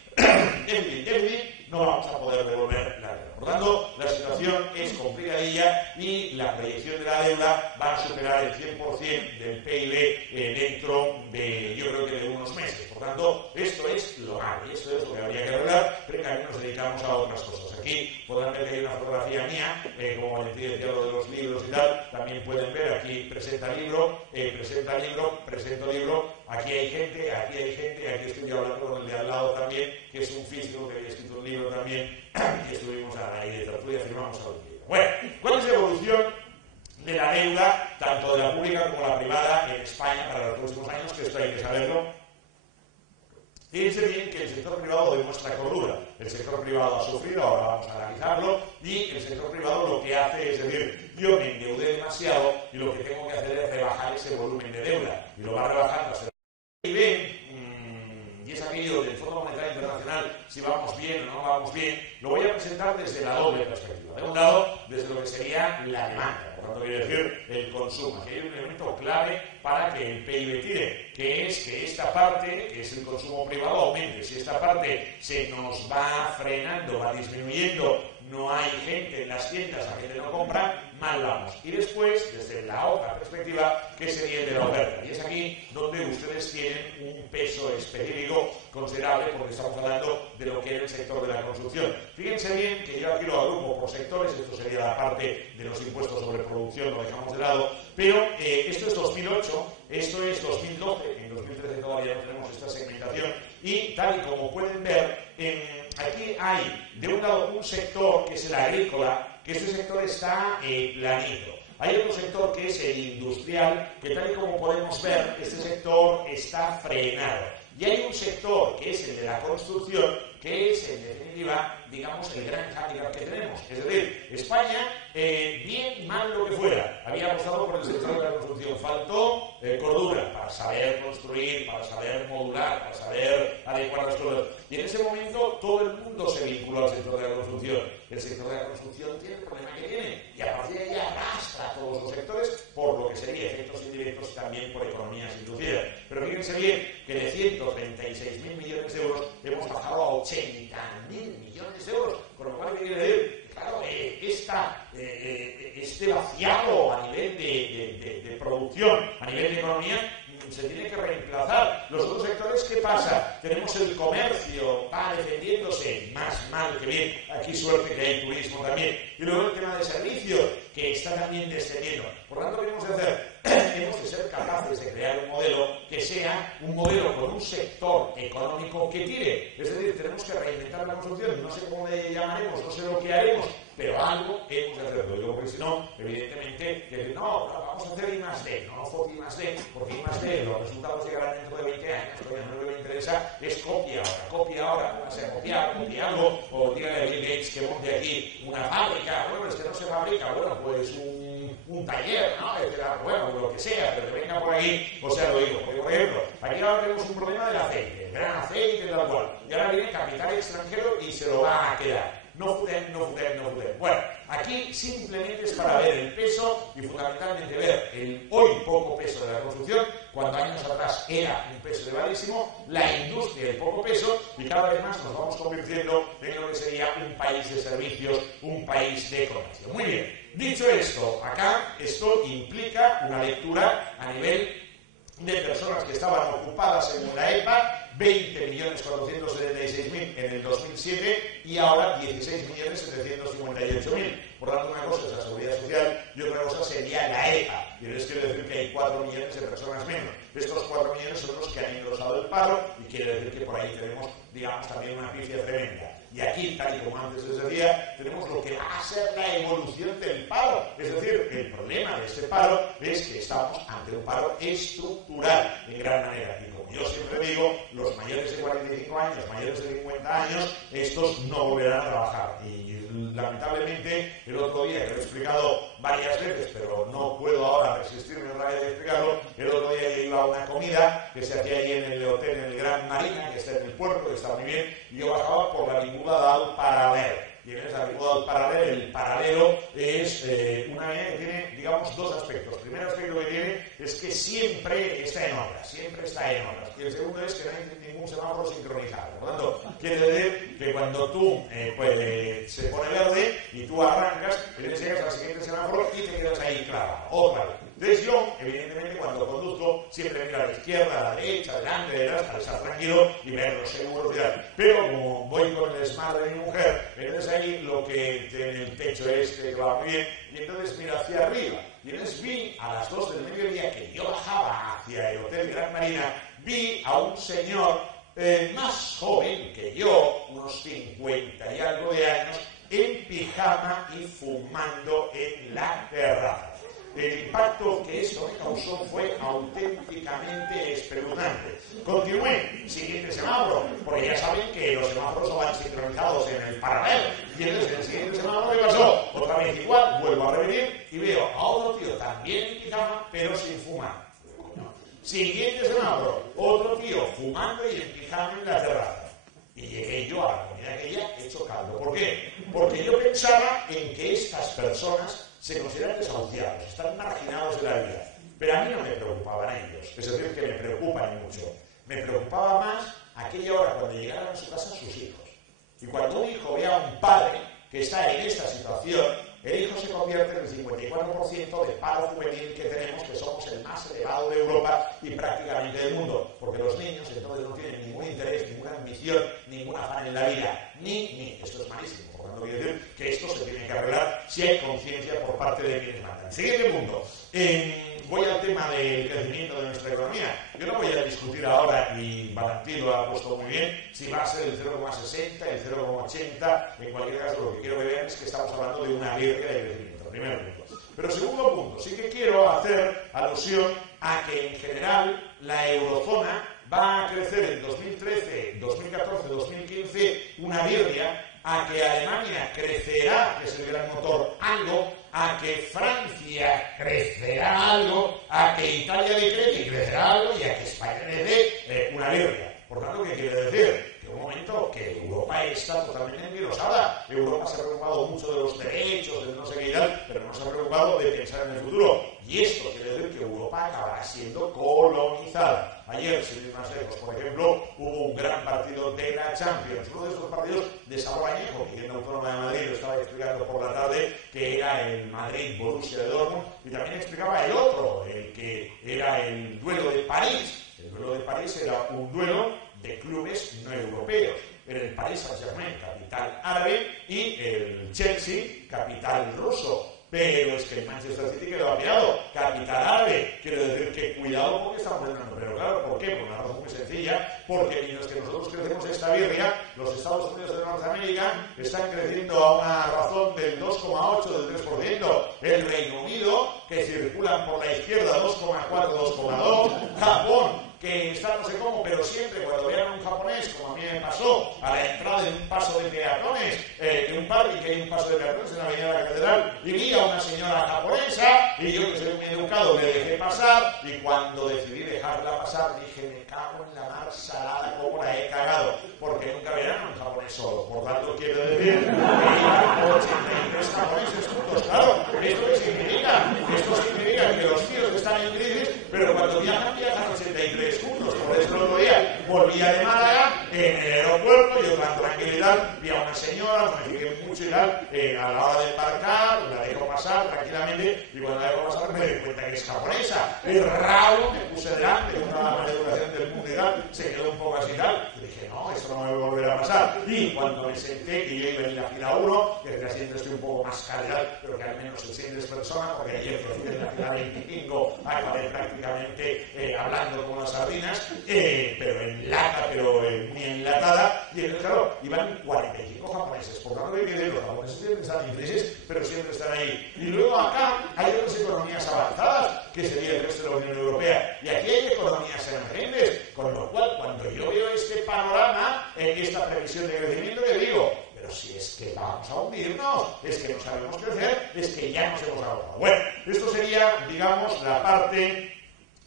no vamos a poder devolver la deuda. Por tanto, la situación es complicadilla y la proyección de la deuda va a superar el 100% del PIB dentro de, yo creo que de unos meses. Por tanto, esto es lo malo y esto es lo que habría que arreglar, pero que aquí nos dedicamos a otras cosas. Aquí podrán ver que hay una fotografía mía, como Valentín decía lo de los libros y tal, también pueden ver, aquí presenta libro, presento libro, aquí hay gente, aquí estoy hablando con el de al lado también, que es un físico que había escrito un libro también, y estuvimos ahí de tertulia, firmamos algún libro. Bueno, ¿cuál es la evolución de la deuda, tanto de la pública como la privada, en España para los próximos años? Que esto hay que saberlo. Fíjense bien que el sector privado demuestra cordura. El sector privado ha sufrido, ahora vamos a analizarlo, y el sector privado lo que hace es decir, yo me endeudé demasiado y lo que tengo que hacer es rebajar ese volumen de deuda. Y lo va rebajando hasta el PIB, y es aquello del Fondo Monetario Internacional, si vamos bien o no vamos bien, lo voy a presentar desde la doble perspectiva. De un lado, desde lo que sería la demanda, por tanto quiere decir el consumo. Aquí hay un elemento clave para que el PIB tire, que es que esta parte, que es el consumo privado, aumente. Si esta parte se nos va frenando, va disminuyendo, no hay gente en las tiendas, la gente no compra, mal vamos. Y después, desde la otra perspectiva, que sería el de la oferta. Y es aquí donde ustedes tienen un peso específico considerable, porque estamos hablando de lo que es el sector de la construcción. Fíjense bien que yo aquí lo agrupo por sectores, esto sería la parte de los impuestos sobre producción, lo dejamos de lado, pero esto es 2008, esto es 2012, en 2013 todavía no tenemos esta segmentación, y tal y como pueden ver, aquí hay de un lado un sector que es el agrícola, que este sector está planito. Hay otro sector que es el industrial, que tal y como podemos ver, este sector está frenado. Y hay un sector que es el de la construcción, que es en definitiva, digamos, el gran hándicap que tenemos. Es decir, España, bien, mal, lo que fuera, había apostado por el sector de la construcción. Faltó cordura para saber construir, para saber modular, para saber adecuar las cosas. Y en ese momento todo el mundo se vinculó al sector de la construcción. El sector de la construcción tiene el problema que tiene y a partir de ahí arrastra a todos los sectores, por lo que sería efectos indirectos también por economías inducidas. Pero fíjense bien que de 136.000 millones de euros hemos bajado a 80.000 millones de euros, con lo cual quiere decir que, claro, este vaciado a nivel de producción, a nivel de economía, se tiene que reemplazar. Los otros sectores, ¿qué pasa? Tenemos el comercio, va defendiéndose, más mal que bien, aquí suerte que hay turismo también, y luego el tema de servicios, que está también descendiendo. Por lo tanto, ¿qué hemos de hacer? Hemos de ser capaces de crear un modelo que sea un modelo con un sector económico que tire. Es decir, tenemos que reinventar la construcción, no sé cómo le llamaremos, no sé lo que haremos, pero algo hemos de hacerlo. Digo, porque si no, evidentemente, que no, vamos a hacer I+D, no FOT I+D, porque I+D, los resultados llegarán dentro de 20 años, pero a mí lo que me interesa es copia ahora, o sea, copiarlo, o dígale a Bill Gates que monte aquí una fábrica, bueno, es que no se fabrica, bueno, pues un taller, ¿no? Bueno, lo que sea, pero que venga por aquí, o sea, lo digo, porque por ejemplo, aquí ahora tenemos un problema del aceite, el gran aceite, tal cual, y ahora viene capital extranjero y se lo va a quedar. No fuden. Bueno, aquí simplemente es para ver el peso y fundamentalmente ver el hoy poco peso de la construcción, cuando años atrás era un peso elevadísimo, la industria del poco peso, y cada vez más nos vamos convirtiendo en lo que sería un país de servicios, un país de comercio. Muy bien, dicho esto, acá esto implica una lectura a nivel de personas que estaban ocupadas en la EPA, 20.476.000 en el 2007 y ahora 16.758.000. Por tanto, una cosa es la seguridad social y otra cosa sería la EPA. Y les quiero decir que hay 4 millones de personas menos. Estos 4 millones son los que han engrosado el paro y quiere decir que por ahí tenemos, digamos, también una pifia tremenda. Y aquí, tal y como antes les decía, tenemos lo que va a ser la evolución del paro. Es decir, el problema de este paro es que estamos ante un paro estructural en gran manera. Y como yo siempre digo, los mayores de 45 años, los mayores de 50 años, estos no volverán a trabajar. Y lamentablemente, el otro día, que lo he explicado varias veces, pero no puedo ahora resistirme otra vez de explicarlo, el otro día yo iba a una comida que se hacía ahí en el hotel, en el Gran Marina, que está en el puerto, que está muy bien, y yo bajaba por la Avinguda del Paral·lel. Y en esa Avinguda del Paral·lel, el paralelo es una avenida que tiene, digamos, dos aspectos. El primer aspecto que tiene es que siempre está en obras, Y el segundo es que no hay ningún semáforo sincronizado. Por lo tanto, quiere decir que cuando tú se pone verde y tú arrancas, llegas al siguiente semáforo y te quedas ahí clavado. Otra vez. Entonces yo, evidentemente, cuando conduzco, siempre miro a la izquierda, a la derecha, adelante, detrás, para estar tranquilo y ver los seguros y tal. Pero como voy con el smart de mi mujer, entonces ahí lo que tiene el techo que va muy bien, y entonces miro hacia arriba. Y entonces vi a las 2 del mediodía que yo bajaba hacia el Hotel Gran Marina, vi a un señor más joven que yo, unos 50 y algo de años, en pijama y fumando en la terraza. El impacto que esto me causó fue auténticamente espeluznante. Continué, siguiente semáforo, porque ya saben que los semáforos no van sincronizados en el paralelo. Y entonces en el siguiente semáforo, ¿qué pasó? Otra vez igual, vuelvo a revenir y veo a otro tío también en pijama, pero sin fumar. Siguiente semáforo, otro tío fumando y en pijama en la terraza. Y llegué yo a la comida aquella hecho caldo. ¿Por qué? Porque yo pensaba en que estas personas se consideran desahuciados, están marginados de la vida. Pero a mí no me preocupaban ellos, es decir, que me preocupan mucho. Me preocupaba más aquella hora cuando llegaran a su casa sus hijos. Y cuando un hijo ve a un padre que está en esta situación, el hijo se convierte en el 54% de paro juvenil que tenemos, que somos el más elevado de Europa y prácticamente del mundo. Porque los niños entonces no tienen ningún interés, ninguna ambición, ningún afán en la vida. Ni. Esto es malísimo. Por tanto, quiero decir que esto se tiene que arreglar si hay conciencia por parte de quienes mandan. Siguiente punto. Voy al tema del crecimiento de nuestra economía. Yo no voy a discutir ahora, y Valentí lo ha puesto muy bien, si va a ser el 0,60, el 0,80. En cualquier caso, lo que quiero que vean es que estamos hablando de una virga de crecimiento. Primer punto. Pero segundo punto, sí que quiero hacer alusión a que en general la eurozona va a crecer en 2013, 2014, 2015 una birria, a que Alemania crecerá, que es el gran motor, algo, a que Francia crecerá algo, a que Italia decrece y crecerá algo, y a que España crece una birria. Por tanto, ¿qué quiere decir? Que un momento que Europa está totalmente envirosada. Europa se ha preocupado mucho de los derechos, de no sé qué y tal, pero no se ha preocupado de pensar en el futuro. Y esto quiere decir que Europa acabará siendo colonizada. Ayer, sin ir más lejos, por ejemplo, hubo un gran partido de la Champions. Uno de estos partidos de sabor añejo, que en la Autónoma de Madrid lo estaba explicando por la tarde, que era el Madrid-Borussia de Dortmund, y también explicaba el otro, el que era el duelo de París. El duelo de París era un duelo de clubes no europeos. Era el Paris Saint-Germain, capital árabe, y el Chelsea, capital ruso. Pero es que el Manchester City quedó apiado, capital árabe. Quiero decir que cuidado porque estamos ganando. Pero claro, ¿por qué? Por una razón muy sencilla, porque mientras que nosotros crecemos esta birria, los Estados Unidos de Norteamérica están creciendo a una razón del 2,8, del 3%. El Reino Unido, que circulan por la izquierda 2,4, 2,2. Japón, que está no sé cómo, pero siempre cuando vean a un japonés, como a mí me pasó, a la entrada de un paso de peatones, de un parque que hay un paso de peatones en la avenida de la Catedral, y vi a una señora japonesa, y yo que soy muy educado le dejé pasar, y cuando decidí dejarla pasar, dije, me cago en la mar salada, como la he cagado, porque nunca verán a un japonés solo. Por tanto, quiero decir que hay 83 japoneses juntos. Claro, ¿esto qué significa? Esto significa que los tíos están en crisis, pero cuando viajan 83 juntos. Por eso el otro día volvía de Málaga en el aeropuerto, yo con tranquilidad vi a una señora, me fijé mucho y tal, a la hora de embarcar, la dejo pasar tranquilamente, y cuando la dejo pasar me doy cuenta que es japonesa. El rabo me puse delante, una dama de educación del mundo y tal, se quedó un poco así y tal, y dije, no, esto no me va a volver a pasar. Y cuando me senté, que yo iba en la fila 1, que desde siempre estoy un poco más calidad, pero que al menos el 100 personas, porque ayer que fui en la fila 25, acabé prácticamente hablando con las sardinas, pero en lata, pero muy enlatada, y entonces, claro, iban 45 japoneses. Por tanto, que los japoneses siempre están en crisis, pero siempre están ahí. Y luego acá hay otras economías avanzadas. que sería el resto de la Unión Europea. Y aquí hay economías emergentes, con lo cual, cuando yo veo este panorama, esta previsión de crecimiento, le digo, pero si es que vamos a hundirnos, es que no sabemos crecer, es que ya nos hemos agotado. Bueno, esto sería, digamos, la parte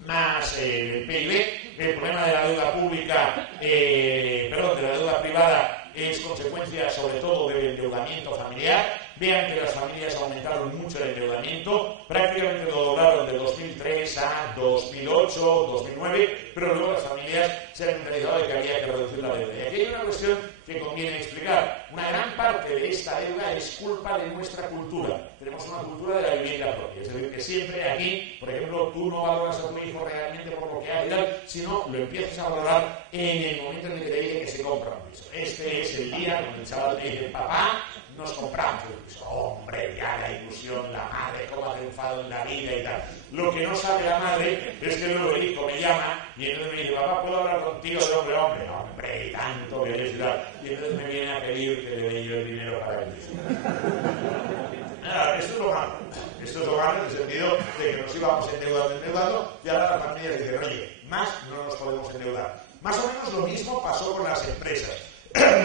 más del PIB. El problema de la deuda pública, de la deuda privada, es consecuencia sobre todo del endeudamiento familiar. Vean que las familias aumentaron mucho el endeudamiento, prácticamente lo doblaron de 2003 a 2008, 2009, pero luego las familias se han mentalizado de que había que reducir la deuda. Y aquí hay una cuestión que conviene explicar. Una gran parte de esta deuda es culpa de nuestra cultura. Tenemos una cultura de la vivienda propia, es decir, que siempre aquí, por ejemplo, tú no valoras a tu hijo realmente por lo que hace y tal, sino lo empiezas a valorar en el momento en el que te dice que se compra un piso. Este es el día cuando el chaval te dice, papá, nos compramos el piso. Hombre, ya la ilusión, la madre, cómo ha triunfado en la vida y tal. Lo que no sabe la madre es que luego el hijo me llama y entonces me dice, papá, ¿puedo hablar contigo de hombre, y tanto que es y tal? Y entonces me viene a pedir que le dé yo el dinero para el piso. Esto es lo malo. Esto es lo malo en el sentido de que nos íbamos endeudando y ahora las familias dicen, oye, más no nos podemos endeudar. Más o menos lo mismo pasó con las empresas.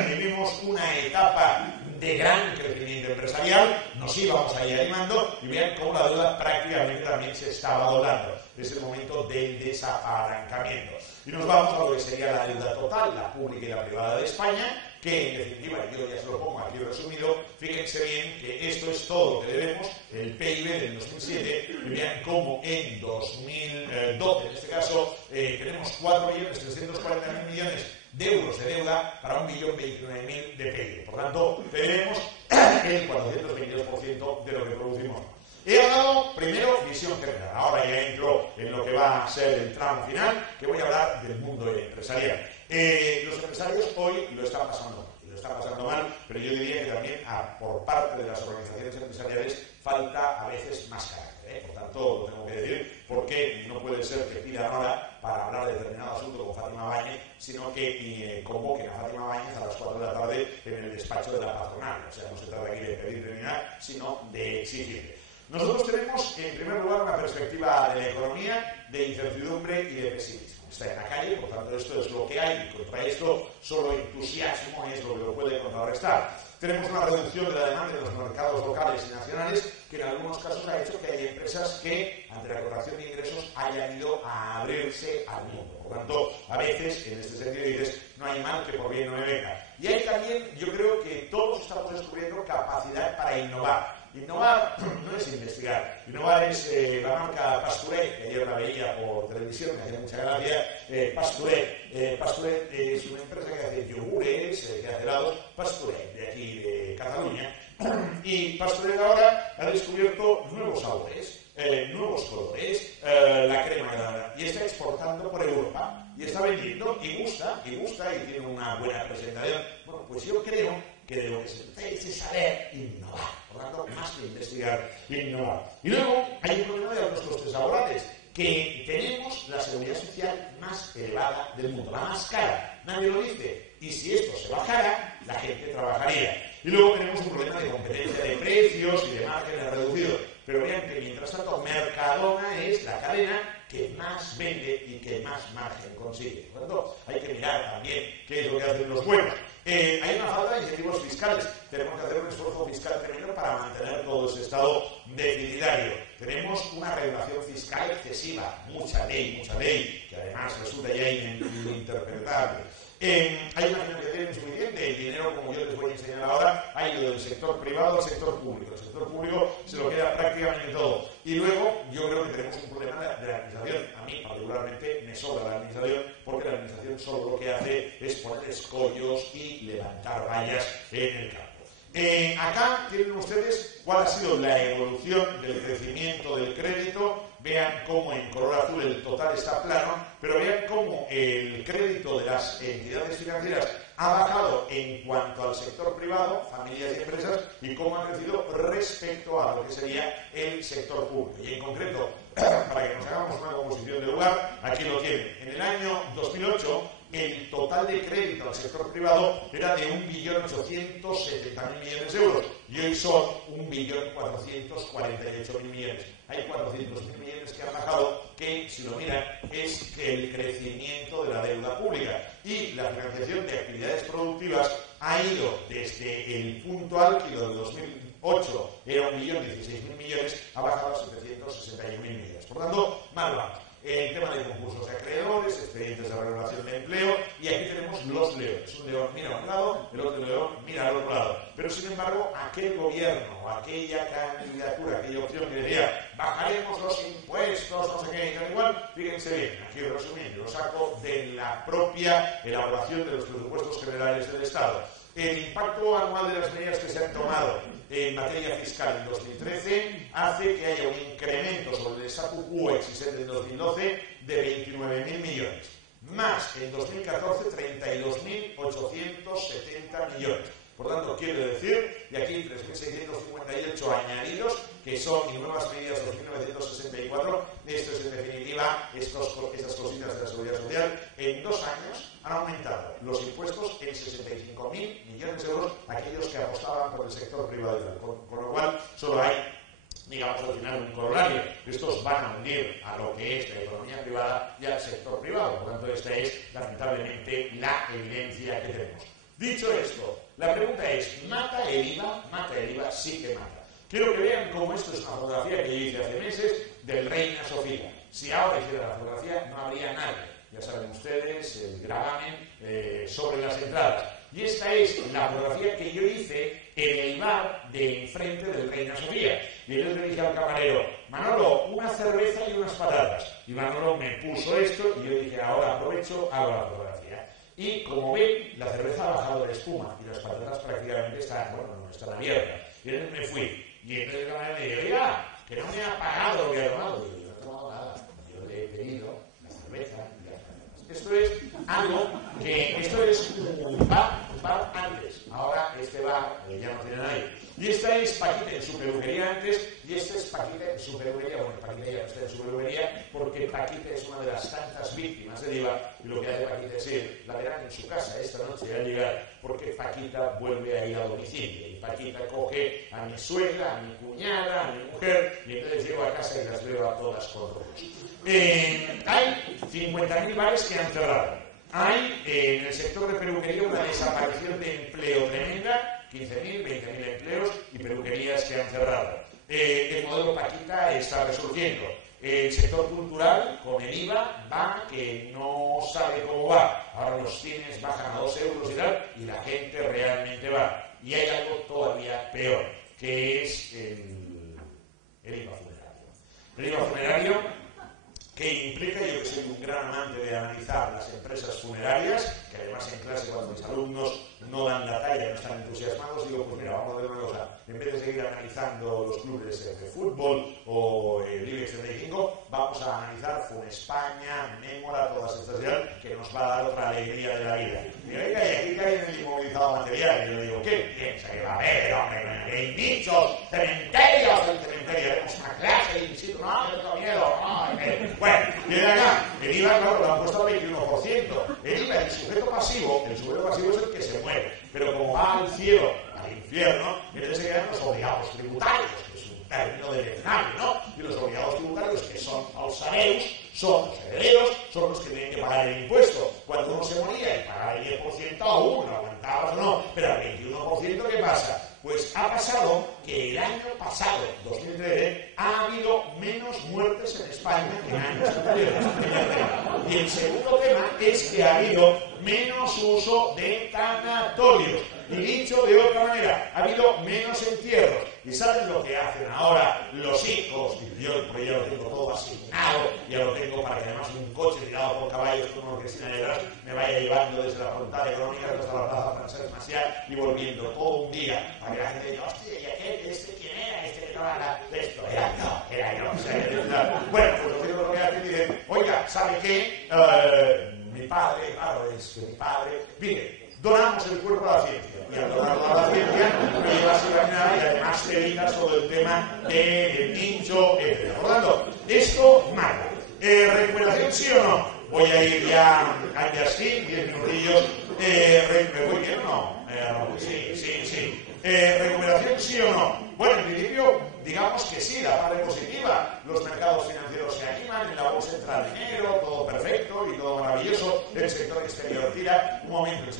Vivimos una etapa de gran crecimiento empresarial, nos íbamos ahí animando y vean cómo la deuda prácticamente también se estaba doblando. Es el momento del desapalancamiento. Y nos vamos a lo que sería la deuda total, la pública y la privada de España, que en definitiva, yo ya se lo pongo aquí resumido, fíjense bien que esto es todo lo que debemos, el PIB del 2007, y vean cómo en 2012, en este caso, tenemos 4.340.000 millones de euros de deuda para 1.029.000 de PIB. Por tanto, tenemos el 422% de lo que producimos. He hablado primero visión general, ahora ya entro en lo que va a ser el tramo final, que voy a hablar del mundo empresarial. Los empresarios hoy lo están pasando mal, pero yo diría que también por parte de las organizaciones empresariales falta a veces más carácter. Por tanto, lo tengo que decir, porque no puede ser que pidan ahora para hablar de determinado asunto con Fátima Báñez, sino que convoquen a Fátima Báñez a las 4 de la tarde en el despacho de la patronal. O sea, no se trata aquí de pedir ni nada, sino de exigir. Nosotros tenemos, en primer lugar, una perspectiva de la economía de incertidumbre y de pesimismo. Está en la calle, por tanto, esto es lo que hay, y contra esto solo entusiasmo es lo que lo puede contrarrestar. Tenemos una reducción de la demanda en los mercados locales y nacionales, que en algunos casos ha hecho que haya empresas que, ante la corrección de ingresos, hayan ido a abrirse al mundo. Por tanto, a veces, en este sentido, dices, no hay mal que por bien no me venga. Y ahí también, yo creo que todos estamos descubriendo capacidad para innovar. Innovar no es investigar. Innovar es la marca Pasturet, que ayer la veía por televisión, me hacía mucha gracia. Pasturet es una empresa que hace yogures, que hace helados. Pasturet, de aquí de Cataluña. Y Pasturet ahora ha descubierto nuevos sabores, nuevos colores, la crema helada, y está exportando por Europa. Y está vendiendo, y gusta, y tiene una buena presentación. Bueno, pues yo creo que de lo que se trata es saber innovar. Por lo tanto, más que investigar, innovar. Y luego hay un problema de los costes laborales, que tenemos la seguridad social más elevada del mundo, la más cara. Nadie lo dice. Y si esto se bajara, la gente trabajaría. Y luego tenemos un problema de competencia de precios y de márgenes reducidos. Pero vean que mientras tanto Mercadona es la cadena que más vende y que más margen consigue. Por lo tanto, hay que mirar también qué es lo que hacen los buenos. Hay una falta de incentivos fiscales. Tenemos que hacer un esfuerzo fiscal tremendo para mantener todo ese estado deficitario. Tenemos una regulación fiscal excesiva, mucha ley, que además resulta ya ininterpretable. Hay una financiación insuficiente. El dinero, como yo les voy a enseñar ahora, ha ido del sector privado al sector público. El sector público se lo queda prácticamente todo. Y luego, yo creo que tenemos un problema de la administración. A mí, particularmente, me sobra la administración, porque la administración solo lo que hace es poner escollos y levantar vallas en el campo. Acá tienen ustedes cuál ha sido la evolución del crecimiento del crédito. Vean cómo en color azul el total está plano, pero vean cómo el crédito de las entidades financieras ha bajado en cuanto al sector privado, familias y empresas, y cómo ha crecido respecto a lo que sería el sector público. Y en concreto, para que nos hagamos una composición de lugar, aquí lo tienen. En el año 2008, el total de crédito al sector privado era de 1.870.000 millones de euros y hoy son 1.448.000 millones. Hay 400.000 millones que han bajado, que si lo miran es el crecimiento de la deuda pública, y la financiación de actividades productivas ha ido desde el punto álgido de 2008, era 1.016.000 millones, ha bajado a 761.000 millones. Por tanto, mal vamos. El tema de concursos de acreedores, expedientes de regulación de empleo, y aquí tenemos los leones. Un león mira a un lado, el otro león mira al otro lado. Pero sin embargo, aquel gobierno, aquella candidatura, aquella opción que decía bajaremos los impuestos, no sé qué, y tal igual, fíjense bien, aquí resumiendo, lo saco de la propia elaboración de los presupuestos generales del Estado. El impacto anual de las medidas que se han tomado en materia fiscal en 2013 hace que haya un incremento sobre el statu quo existente en 2012 de 29.000 millones, más en 2014 32.870 millones. Por tanto, quiero decir, y aquí 3.658 añadidos, que son y nuevas medidas 2.964, esto es en definitiva, estas cositas de la seguridad social, en 2 años han aumentado los impuestos en 65.000 millones de euros aquellos que apostaban por el sector privado, con lo cual solo hay, digamos, al final un corolario. Estos van a hundir a lo que es la economía privada y al sector privado. Por tanto, esta es lamentablemente la evidencia que tenemos. Dicho esto, la pregunta es, ¿mata el IVA? ¿Mata el IVA? Sí que mata. Quiero que vean cómo esto es una fotografía que yo hice hace meses del Reina Sofía. Si ahora hiciera la fotografía, no habría nadie. Ya saben ustedes, el gravamen sobre las entradas. Y esta es la fotografía que yo hice en el bar de enfrente del Reina Sofía. Y entonces le dije al camarero, Manolo, una cerveza y unas patatas. Y Manolo me puso esto y yo dije, ahora aprovecho, hago la fotografía. Y como ven, la cerveza ha bajado de espuma y las patatas prácticamente están, bueno, no están abiertas. Y entonces me fui. Y entonces el camarero me dijo, oiga, que no me ha pagado lo que ha tomado. Y yo no he tomado nada. Yo le he pedido la cerveza y las patatas. Esto es algo que, esto es un bar antes. Ahora este bar ya no tiene nadie. Y esta es Paquita en su peluquería antes, y esta es Paquita en su peluquería, bueno, Paquita ya no está en su peluquería, porque Paquita es una de las tantas víctimas del IVA, y lo que hace Paquita es ir, la verán en su casa esta noche al llegar, porque Paquita vuelve a ir a domicilio, y Paquita coge a mi suegra, a mi cuñada, a mi mujer, y entonces llego a casa y las veo a todas con rojos. Hay 50.000 bares que han cerrado. Hay en el sector de peluquería una desaparición de empleo tremenda, 15.000, 20.000 empleos y peluquerías que han cerrado. El modelo Paquita está resurgiendo. El sector cultural, con el IVA, va que no sabe cómo va. Ahora los cines bajan a 2 euros y tal, y la gente realmente va. Y hay algo todavía peor, que es el IVA funerario. El IVA funerario que implica, yo que soy un gran amante de analizar las empresas funerarias, que además en clase cuando mis alumnos no dan la talla, no están entusiasmados, digo, pues mira, vamos a ver una cosa, en vez de seguir analizando los clubes de fútbol o el IBEX 35, vamos a analizar Funespaña, Mémora, todas estas ya, que nos va a dar otra alegría de la vida. Y oiga, y aquí cae en el inmovilizado material, y yo digo, ¿qué piensa que va a haber, hombre? Hay nichos, cementerios, el cementerio, haremos una clase, y si no, yo tengo miedo, bueno, viene acá, el IVA, claro, lo han puesto al 21%. El IVA, el sujeto pasivo es el que se mueve, pero como va al cielo, al infierno, entonces se quedan los obligados tributarios, que es un término del escenario, ¿no? Y los obligados tributarios, que son los sabeus, son los herederos, son los que tienen que pagar el impuesto. Cuando uno se moría y pagaba el 10% aún, lo aguantabas o no, pero el 21%, ¿qué pasa? Pues ha pasado que el año pasado, 2013, ha habido menos muertes en España que en años anteriores. Y el segundo tema es que ha habido menos uso de tanatorios. Y dicho de otra manera, ha habido menos entierros. ¿Y saben lo que hacen ahora los hijos? Y yo ya lo tengo todo asignado, ya lo tengo para que además un coche tirado por caballos con una orquestina detrás me vaya llevando desde la frontal económica hasta la plaza Francesc Macià y volviendo todo un día para que la gente diga, hostia, ¿y aquel? ¿Quién era? ¿Este que no era esto? Era yo. O sea, bueno, pues los hijos lo que hacen y dicen, oiga, ¿sabe qué? Mi padre, claro, es que mi padre, mire, donamos el cuerpo a la ciencia. Y al donarlo a la ciencia, no llevas a imaginar y además te evitas todo el tema del nicho, etc. Por lo tanto, esto mata. ¿Recuperación sí o no? voy a ir ya a Yaskin, 10 minutillos. ¿Me voy bien o no? Sí. ¿Recuperación sí o no? Bueno, en principio, digamos que sí, la parte positiva. Los mercados financieros se animan, en la bolsa entra dinero, todo perfecto y todo maravilloso. El sector exterior tira. Un momento, el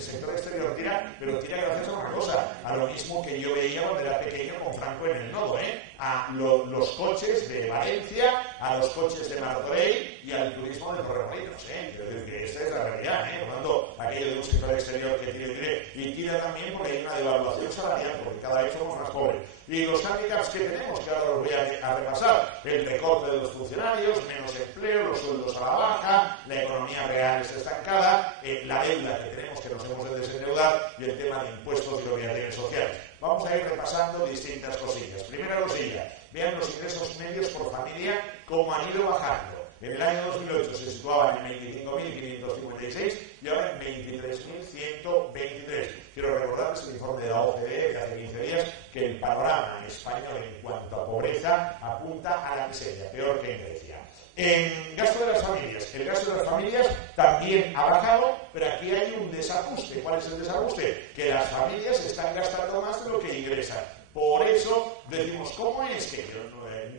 sector exterior tira, pero tira gracias a una cosa, a lo mismo que yo veía cuando era pequeño con Franco en el Nodo, a los coches de Valencia, a los coches de Martorell y al turismo de Torremolinos, Es decir, que esta es la realidad, Por lo tanto, aquello de un sector exterior que tire, y tira también porque hay una devaluación salarial, porque cada vez somos más pobres. Y los handicaps que tenemos, que ahora los voy a repasar, el recorte de los funcionarios, menos empleo, los sueldos a la baja, la economía real está estancada, la deuda que tenemos, que nos hemos de desendeudar, y el tema de impuestos y obligaciones sociales. Vamos a ir repasando distintas cosillas. Primera cosilla, vean los ingresos medios por familia, cómo han ido bajando. En el año 2008 se situaban en 25.556 y ahora en 23.123. Quiero recordarles el informe de la OCDE de hace 15 días que el panorama español en cuanto a pobreza apunta a la miseria, peor que en Grecia. En gasto de las familias, el gasto de las familias también ha bajado, pero aquí hay un desajuste. ¿Cuál es el desajuste? Que las familias están gastando más de lo que ingresan. Por eso decimos, ¿cómo es que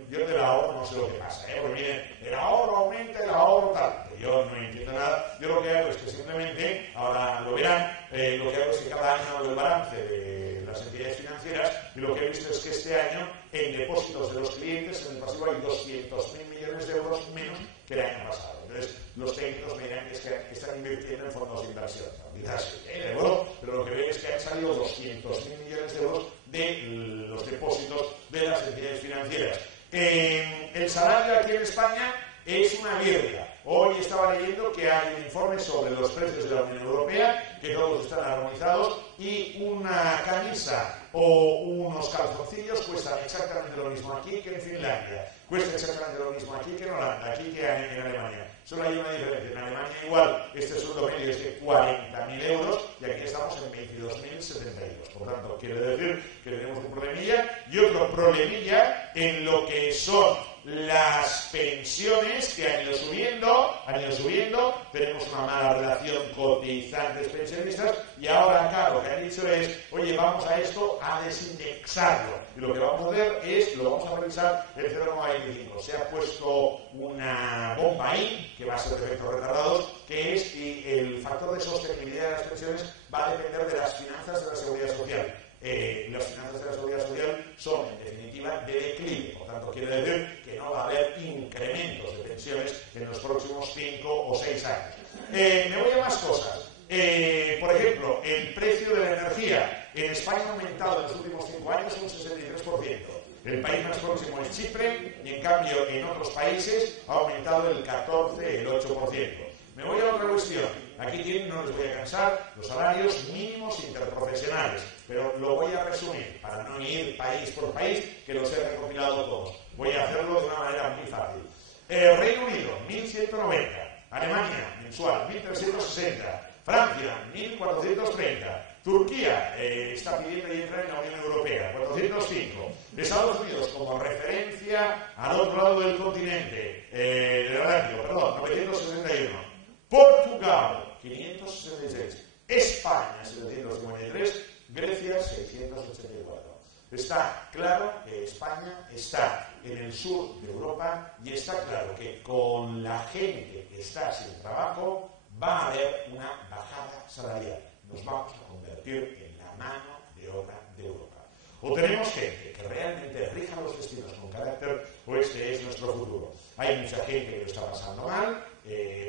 yo del ahorro no sé lo que pasa? Porque miren, el ahorro aumenta, el ahorro tal. Yo no entiendo nada. Yo lo que hago es que simplemente, ahora lo verán, lo que hago es que cada año hago el balance de las entidades financieras y lo que he visto es que este año en depósitos de los clientes en el pasivo hay 200.000 millones de euros menos que el año pasado. Entonces, los técnicos me dirán que están invirtiendo en fondos de inversión. Quizás de euros, pero lo que veo es que han salido 200.000 millones de euros de los depósitos de las entidades financieras. El salario aquí en España es una birria. Hoy estaba leyendo que hay un informe sobre los precios de la Unión Europea, que todos están armonizados, y una camisa o unos calzoncillos cuestan exactamente lo mismo aquí que en Finlandia. Cuesta exactamente lo mismo aquí que en Holanda, aquí que en Alemania. Solo hay una diferencia. En Alemania igual este sueldo medio es de 40.000 euros y aquí estamos en 22.072. Por tanto, quiere decir que tenemos un problemilla y otro problemilla en lo que son las pensiones que han ido subiendo, tenemos una mala relación cotizantes-pensionistas y ahora acá lo que han dicho es, oye, vamos a esto a desindexarlo. Y lo que vamos a hacer es, lo vamos a revisar el 0,25. Se ha puesto una bomba ahí, que va a ser de efectos retardados, que es que el factor de sostenibilidad de las pensiones va a depender de las finanzas de la seguridad social. Las finanzas de la seguridad social son, en definitiva, de declive. Por tanto, quiere decir que no va a haber incrementos de pensiones en los próximos 5 o 6 años. Me voy a más cosas. Por ejemplo, el precio de la energía en España ha aumentado en los últimos 5 años un 63%. El país más próximo es Chipre y, en cambio, en otros países ha aumentado el 14, el 8%. Me voy a otra cuestión. Aquí tienen, no les voy a cansar, los salarios mínimos interprofesionales, pero lo voy a resumir para no ir país por país, que los he recopilado todos. Voy a hacerlo de una manera muy fácil. Reino Unido, 1.190. Alemania, mensual, 1.360. Francia, 1.430. Turquía está pidiendo y entrar en la Unión Europea, 405. Estados Unidos, como referencia al otro lado del continente, del Atlántico, 961. Portugal, 566. España, 753. Grecia, 684. Está claro que España está en el sur de Europa y está claro que con la gente que está sin trabajo va a haber una bajada salarial. Nos vamos a convertir en la mano de obra de Europa. O tenemos gente que realmente rija los destinos con carácter, o este es nuestro futuro. Hay mucha gente que lo está pasando mal,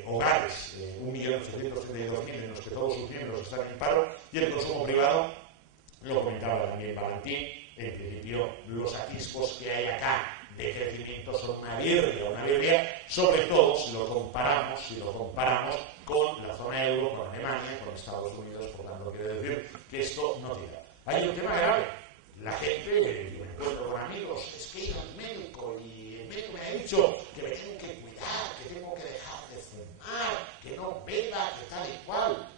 hogares, 1.832.000 en los que todos sus miembros están en paro, y el consumo privado, lo comentaba también Valentín, en principio los atisbos que hay acá de crecimiento son una birria, sobre todo si lo comparamos con la zona euro, con Alemania, con Estados Unidos. Por tanto, quiere decir que esto no tira. Hay un tema grave. La gente, yo me encuentro con amigos, es que he ido al médico y el médico me ha dicho que me tengo que cuidar, que tengo que dejar de fumar, que no beba, que tal y cual.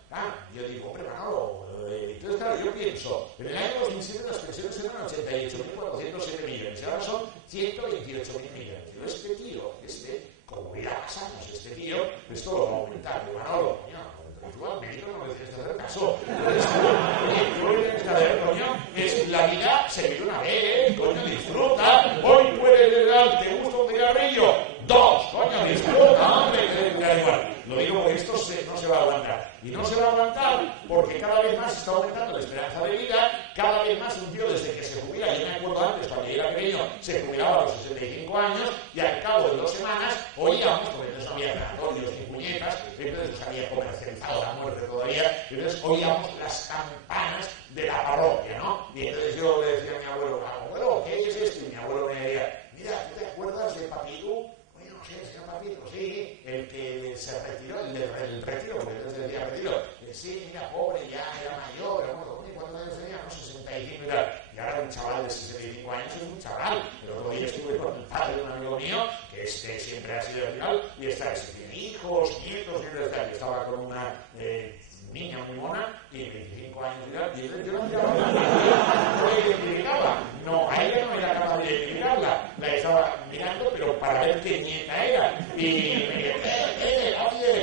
Yo digo, hombre, Manolo, entonces claro, yo pienso, en el año 2007 las pensiones eran 88.407 millones, y ahora son 128.000 100 millones. Digo, este tío, como irá a pasarnos, este tío, esto lo va a aumentar. Digo, Manolo, coño, tú al médico no me tienes que hacer caso. Tú lo que tienes que hacer, coño, es la vida se vive una vez, coño, disfruta. Hoy puedes dar, ¿te gusta un cigarrillo? 2, coño, disfruta, hombre, te da igual. Lo digo porque esto no se va a aguantar. Y no se va a aguantar porque cada vez más está aumentando la esperanza de vida, cada vez más un tío desde que se jubila, yo me acuerdo antes, cuando yo era pequeño, se jubilaba a los 65 años y al cabo de 2 semanas oíamos, porque entonces no había sanatorios ni puñetas, entonces no se había comercializado la muerte todavía, entonces oíamos las campanas de la parroquia, ¿no? Y entonces yo le decía a mi abuelo, ¿qué es esto? Y mi abuelo me decía, mira, ¿tú te acuerdas de Papirú? Sí, el señor Papito, sí, el que se retiró, el retiro, porque entonces decía retiro, sí, mira, pobre, ya era mayor, pero bueno, ¿cuántos años tenía? No, 65 y tal. Y ahora un chaval de 65 años es un chaval. El otro día estuve con el padre de un amigo mío, que siempre ha sido el final, y tiene hijos, nietos, y estaba con una niña muy mona, y 25 años y tal, y yo no le identificaba. No, a ella no era capaz de identificarla. La estaba mirando, pero para ver qué nieta era. Y me dice,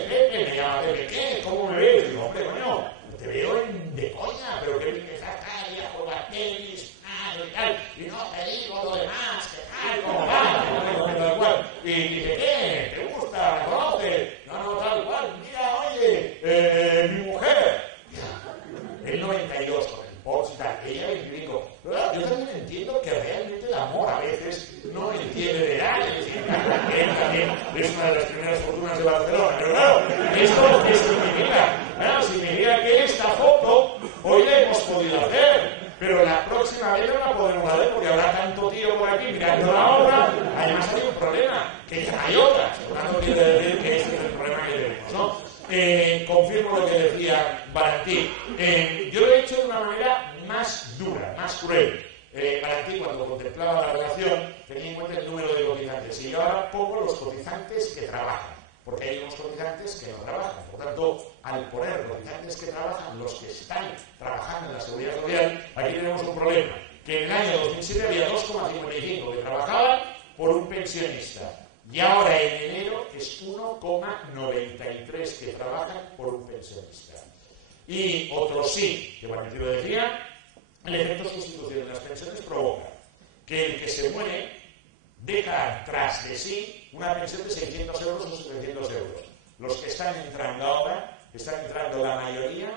Pepe, me llama Pepe, ¿qué? ¿Cómo me ves? Digo, hombre, coño, te veo de coña, pero que vienes acá y a jugar tenis, y tal. Y no te digo lo demás, que tal, como tal cual. Y dice, ¿qué? ¿Te gusta? ¿Me conoces? No, tal cual. Mira, oye, mi mujer. El 92 con el Porsche y tal, ella 25. Pero yo también entiendo que realmente el amor a veces no entiende de edad. Él también es una de las primeras fortunas de Barcelona. Pero claro, esto es significa. Claro, significa que esta foto hoy la hemos podido hacer. Pero la próxima vez no la podemos hacer porque habrá tanto tío por aquí mirando la obra. Además hay un problema, que ya hay otras. Por lo tanto, quiere decir que este es el problema que tenemos, ¿no? Confirmo lo que decía Valentín. Yo lo he hecho de una manera más dura, más cruel. Valentín, cuando contemplaba la relación, tenía en cuenta el número de cotizantes. Y yo ahora pongo los cotizantes que trabajan, porque hay unos cotizantes que no trabajan. Por tanto, al poner cotizantes que trabajan, los que están trabajando en la seguridad social, aquí tenemos un problema. Que en el año 2007 había 2,55 que trabajaban por un pensionista. Y ahora en enero es 1,93 que trabajan por un pensionista. Y otro sí, que Valentín lo decía, el efecto sustitución de las pensiones provoca que el que se muere deja tras de sí una pensión de 600 euros o 700 euros. Los que están entrando ahora, están entrando la mayoría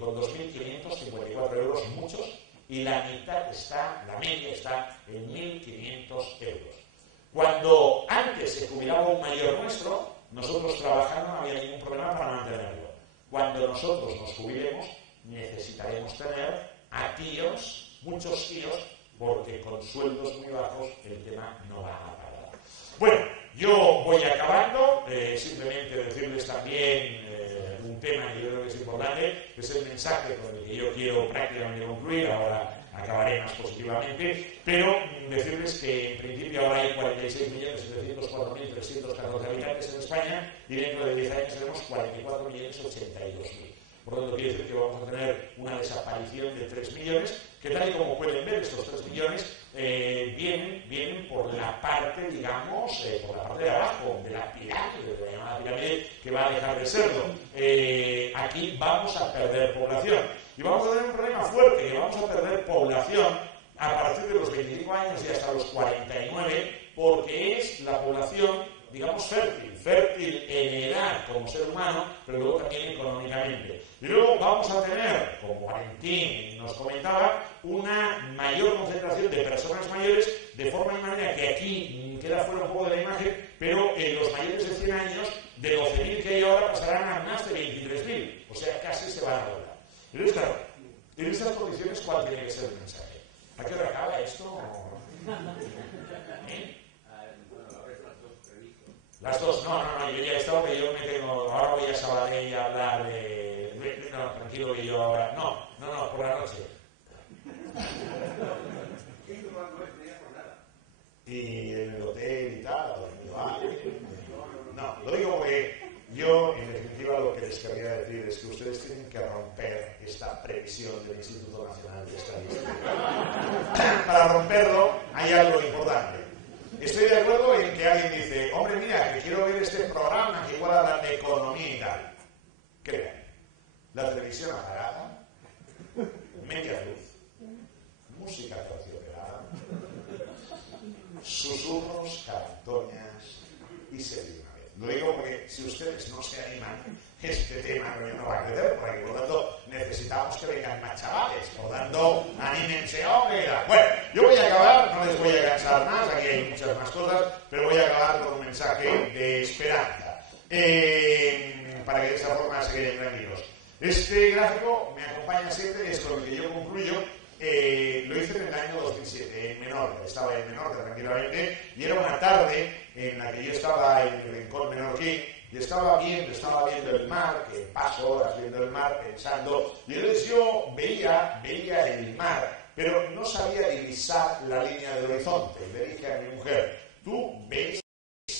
con 2.554 euros, muchos, y la mitad la media está en 1.500 euros. Cuando antes se jubilaba un mayor nuestro, nosotros trabajando no había ningún problema para mantenerlo. Cuando nosotros nos jubilemos, necesitaremos tener a tíos, muchos tíos, porque con sueldos muy bajos el tema no va a parar. Bueno, yo voy acabando, simplemente decirles también un tema que yo creo que es importante, que es el mensaje con el que yo quiero prácticamente concluir, ahora acabaré más positivamente, pero decirles que en principio ahora hay 46.704.314 habitantes en España y dentro de 10 años tenemos 44.082.000. Por lo tanto, quiere decir que vamos a tener una desaparición de 3 millones, que tal y como pueden ver, estos 3 millones vienen por la parte, digamos, por la parte de abajo, de la pirámide, de la llamada pirámide, que va a dejar de serlo. Aquí vamos a perder población. Y vamos a tener un problema fuerte, que vamos a perder población a partir de los 25 años y hasta los 49, porque es la población, digamos, fértil en edad como ser humano, pero luego también económicamente. Y luego vamos a tener, como Valentín nos comentaba, una mayor concentración de personas mayores, de forma y manera que aquí queda fuera un poco de la imagen, pero los mayores de 100 años, de 12.000 que hay ahora, pasarán a más de 23.000, o sea, casi se van a doblar. Entonces, claro, en estas condiciones, ¿cuál tiene que ser el mensaje? ¿A qué hora acaba esto? Las dos, no, yo ya he estado, que yo me tengo, ahora voy a Sabadell y a hablar no, tranquilo que yo ahora, no, por la noche. Y en el hotel y tal, no, lo digo porque yo, en definitiva, lo que les quería decir es que ustedes tienen que romper esta previsión del Instituto Nacional de Estadística. Para romperlo hay algo importante. estoy de acuerdo en que alguien dice, hombre, mira, que quiero ver este programa que igual habla de economía y tal. Crean, la televisión apagada, media luz, música terciopelada, susurros, cantoñas y serie una vez. Lo digo porque si ustedes no se animan, este tema no va a crecer, por lo tanto necesitamos que vengan más chavales, por tanto, anímense, hombre. Bueno, yo voy a acabar, no les voy a cansar más, aquí hay muchas más cosas, pero voy a acabar con un mensaje de esperanza, para que de esa forma se queden tranquilos. Este gráfico me acompaña siempre, es con el que yo concluyo. Lo hice en el año 2007, en Menorca, estaba en Menorca tranquilamente, y era una tarde en la que yo estaba en el rincón menorquín, y estaba viendo el mar, que paso horas viendo el mar, pensando, y entonces yo veía el mar, pero no sabía divisar la línea del horizonte. Y le dije a mi mujer, ¿tú ves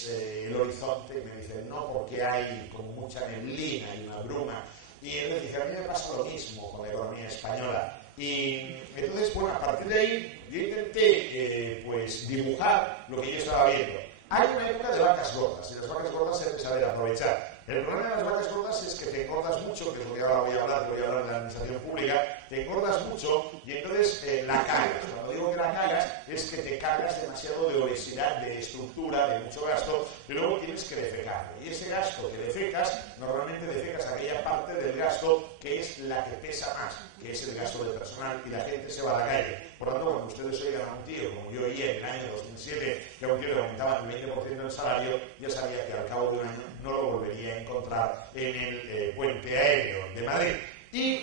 el horizonte? Y me dice, no, porque hay como mucha neblina y una bruma. Y entonces dije, a mí me pasa lo mismo con la economía española. Y entonces, bueno, a partir de ahí yo intenté pues dibujar lo que yo estaba viendo. Hay una época de vacas gordas, y las vacas gordas se deben saber aprovechar. El problema de las vacas gordas es que te engordas mucho, que es lo que ahora voy a hablar de la administración pública, te engordas mucho y entonces la cagas. Cuando digo que la cagas es que te cargas demasiado de obesidad, de estructura, de mucho gasto, y luego tienes que defecar. Y ese gasto que defecas, normalmente defecas aquella parte del gasto que es la que pesa más, que es el gasto del personal, y la gente se va a la calle. Por lo tanto, cuando ustedes oigan a un tío, como yo oía en el año 2007, que a un tío le aumentaban el 20% del salario, ya sabía que al cabo de un año no lo volvería a encontrar en el puente aéreo de Madrid. Y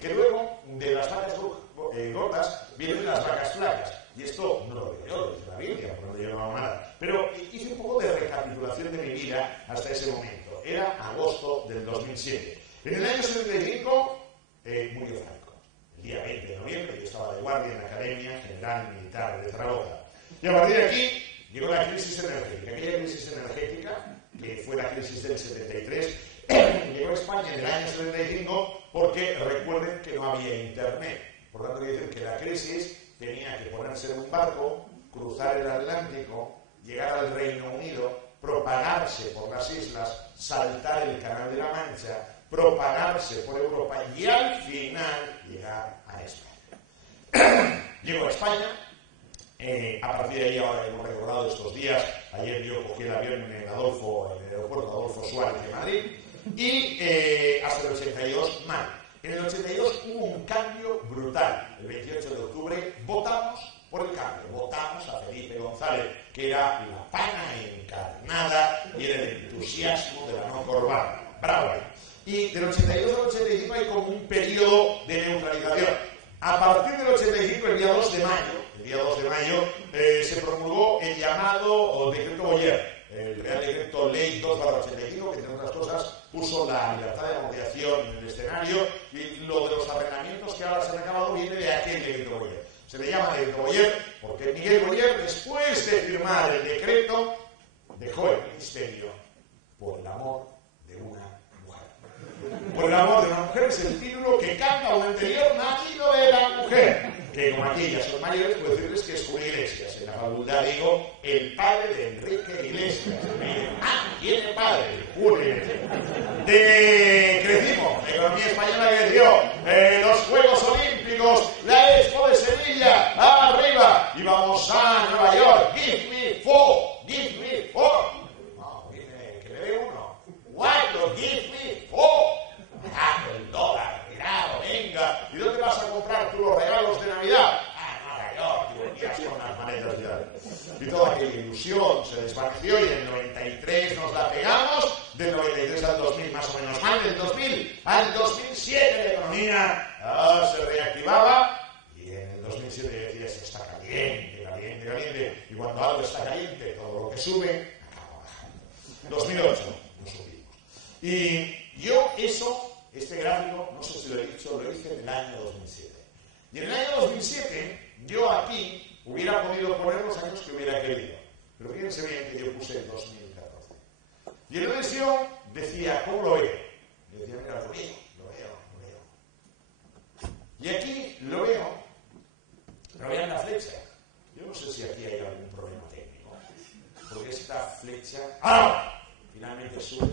que luego de las vacas gordas vienen las vacas flacas. Y esto no lo digo yo, lo dice la Biblia, porque no llevaba nada. Pero hice un poco de recapitulación de mi vida hasta ese momento. Era agosto del 2007. En el año 75 murió Franco. El día 20 de noviembre yo estaba de guardia en la Academia General Militar de Zaragoza. Y a partir de aquí llegó la crisis energética. Aquella crisis energética, que fue la crisis del 73, llegó a España en el año 75 porque recuerden que no había internet. Por lo tanto, quiere decir que la crisis tenía que ponerse en un barco, cruzar el Atlántico, llegar al Reino Unido, propagarse por las islas, saltar el Canal de la Mancha, propagarse por Europa y al final llegar a España. Llegó a España. A partir de ahí, ahora hemos recordado estos días, ayer yo cogí el avión en el aeropuerto Adolfo Suárez de Madrid, y hasta el 82 mal. En el 82 hubo un cambio brutal. El 28 de octubre votamos por el cambio, votamos a Felipe González, que era la pana encarnada y era el entusiasmo de la no corbata. Bravo ahí. Y del 82 al 85 hay como un periodo de neutralización. A partir del 85, el día 2 de mayo, se promulgó el llamado decreto Boyer, el Real Decreto Ley 2/85, que entre otras cosas puso la libertad de negociación en el escenario, y lo de los arrendamientos que ahora se han acabado viene de aquel decreto Boyer. Se le llama decreto Boyer porque Miguel Boyer, después de firmar el decreto, dejó el ministerio por el amor de una mujer. Por el amor de una mujer es el título que canta un anterior marido de la mujer, que como aquí ya son mayores, puedo decirles que es Julio Iglesias. En la facultad digo, el padre de Enrique Iglesias. ¿Quién es padre? Julio Iglesias. Crecimos, la economía española creció, los Juegos Olímpicos, la Expo de Sevilla, arriba, y vamos a Nueva York. Give me four. No, que me ve uno. ¿Cuánto? Give me four. El dólar, cuidado, venga. ¿Y dónde vas a comprar tú los regalos de Navidad? Nueva York, tío, con las maletas ya. Y toda aquella ilusión se desvaneció, y en el 93 nos la pegamos, del 93 al 2000 más o menos mal, del 2000 al 2007 la economía se reactivaba, y en el 2007 decía, esto está caliente, y cuando algo está caliente, todo lo que sube acaba bajando. 2008 nos subimos. Y yo este gráfico, no sé si lo he dicho, lo hice en el año 2007. Y en el año 2007, yo aquí hubiera podido poner los años que hubiera querido. Pero fíjense bien que yo puse el 2014. Y entonces yo decía, ¿cómo lo veo? Yo decía, mira, lo veo. Y aquí lo veo en la flecha. Yo no sé si aquí hay algún problema técnico. esta flecha finalmente sube.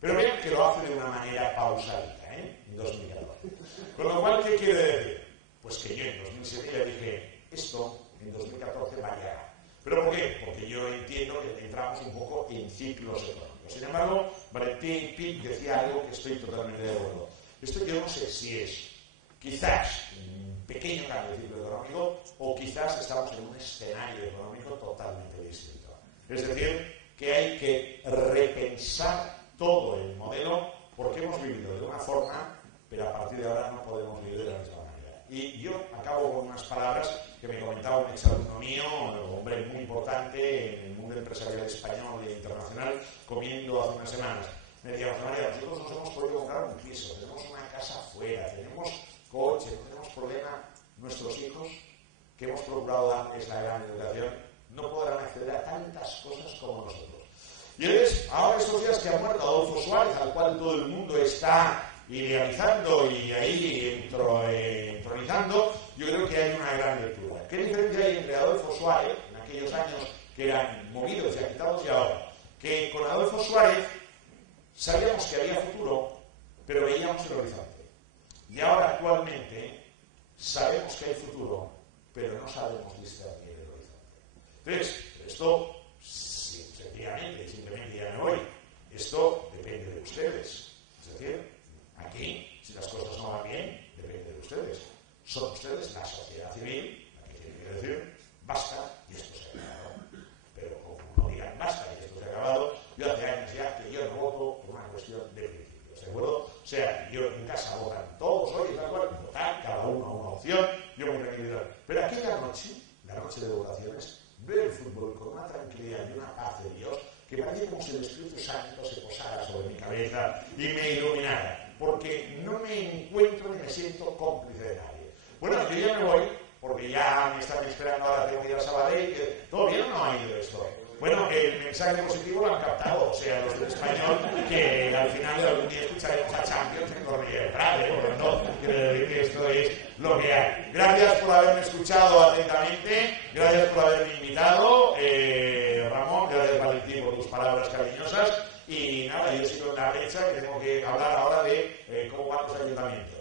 Pero vean que lo hace de una manera pausadita, en 2014. Con lo cual, ¿qué quiere decir? Pues que yo en 2007 ya dije, esto en 2014 va a llegar. ¿Pero por qué? Porque yo entiendo que entramos un poco en ciclos económicos. Sin embargo, Valentín Pich decía algo que estoy totalmente de acuerdo. Esto yo no sé si es quizás un pequeño cambio de ciclo económico o quizás estamos en un escenario económico totalmente distinto. Es decir, que hay que repensar todo el modelo porque hemos vivido de una forma, pero a partir de ahora no podemos vivir de la misma manera. Y yo acabo con unas palabras que me comentaba un exalumno mío, un hombre muy importante en el mundo empresarial español e internacional, comiendo hace unas semanas. Me decía, José María, nosotros nos hemos podido comprar un piso, tenemos una casa afuera, tenemos coche, no tenemos problema. Nuestros hijos, que hemos procurado darles la gran educación, no podrán acceder a tantas cosas como nosotros. Y es ahora estos días que ha muerto Adolfo Suárez, al cual todo el mundo está idealizando y ahí entronizando, yo creo que hay una gran lectura. ¿Qué diferencia hay entre Adolfo Suárez, en aquellos años que eran movidos y agitados, y ahora? Que con Adolfo Suárez sabíamos que había futuro, pero veíamos el horizonte. Y ahora actualmente sabemos que hay futuro, pero no sabemos discernir el horizonte. Entonces, esto sencillamente, simplemente ya no voy. Esto depende de ustedes. Es decir, aquí, si las cosas no van bien, depende de ustedes. Son ustedes la sociedad civil la que tiene que decir, basta y esto se ha acabado. Pero como no digan basta y esto se ha acabado, yo hace años ya que yo no voto por una cuestión de principios, ¿de acuerdo? O sea, yo en casa votan todos, oye, tal cual, votar, cada uno a una opción, yo muy tranquilidad. Pero aquella noche, la noche de votaciones, ver el fútbol con una tranquilidad y una paz de Dios que parece como si el Espíritu Santo se posara sobre mi cabeza y me iluminara, porque no me encuentro ni me siento cómplice de nadie. Bueno, yo ya me voy, porque ya me están esperando, ahora tengo que ir a Sabadell, ¿todo bien o no ha ido esto? Bueno, el mensaje positivo lo han captado, o sea, los del español, que al final de algún día escucharemos a Champions en Cornellà del Prat, por lo tanto, quiero decir que esto es lo que hay. Gracias por haberme escuchado atentamente, gracias por haberme invitado, Ramón, gracias Valentín por tus palabras cariñosas, y nada, yo sigo en la brecha que tengo que hablar ahora de cómo van los ayuntamientos.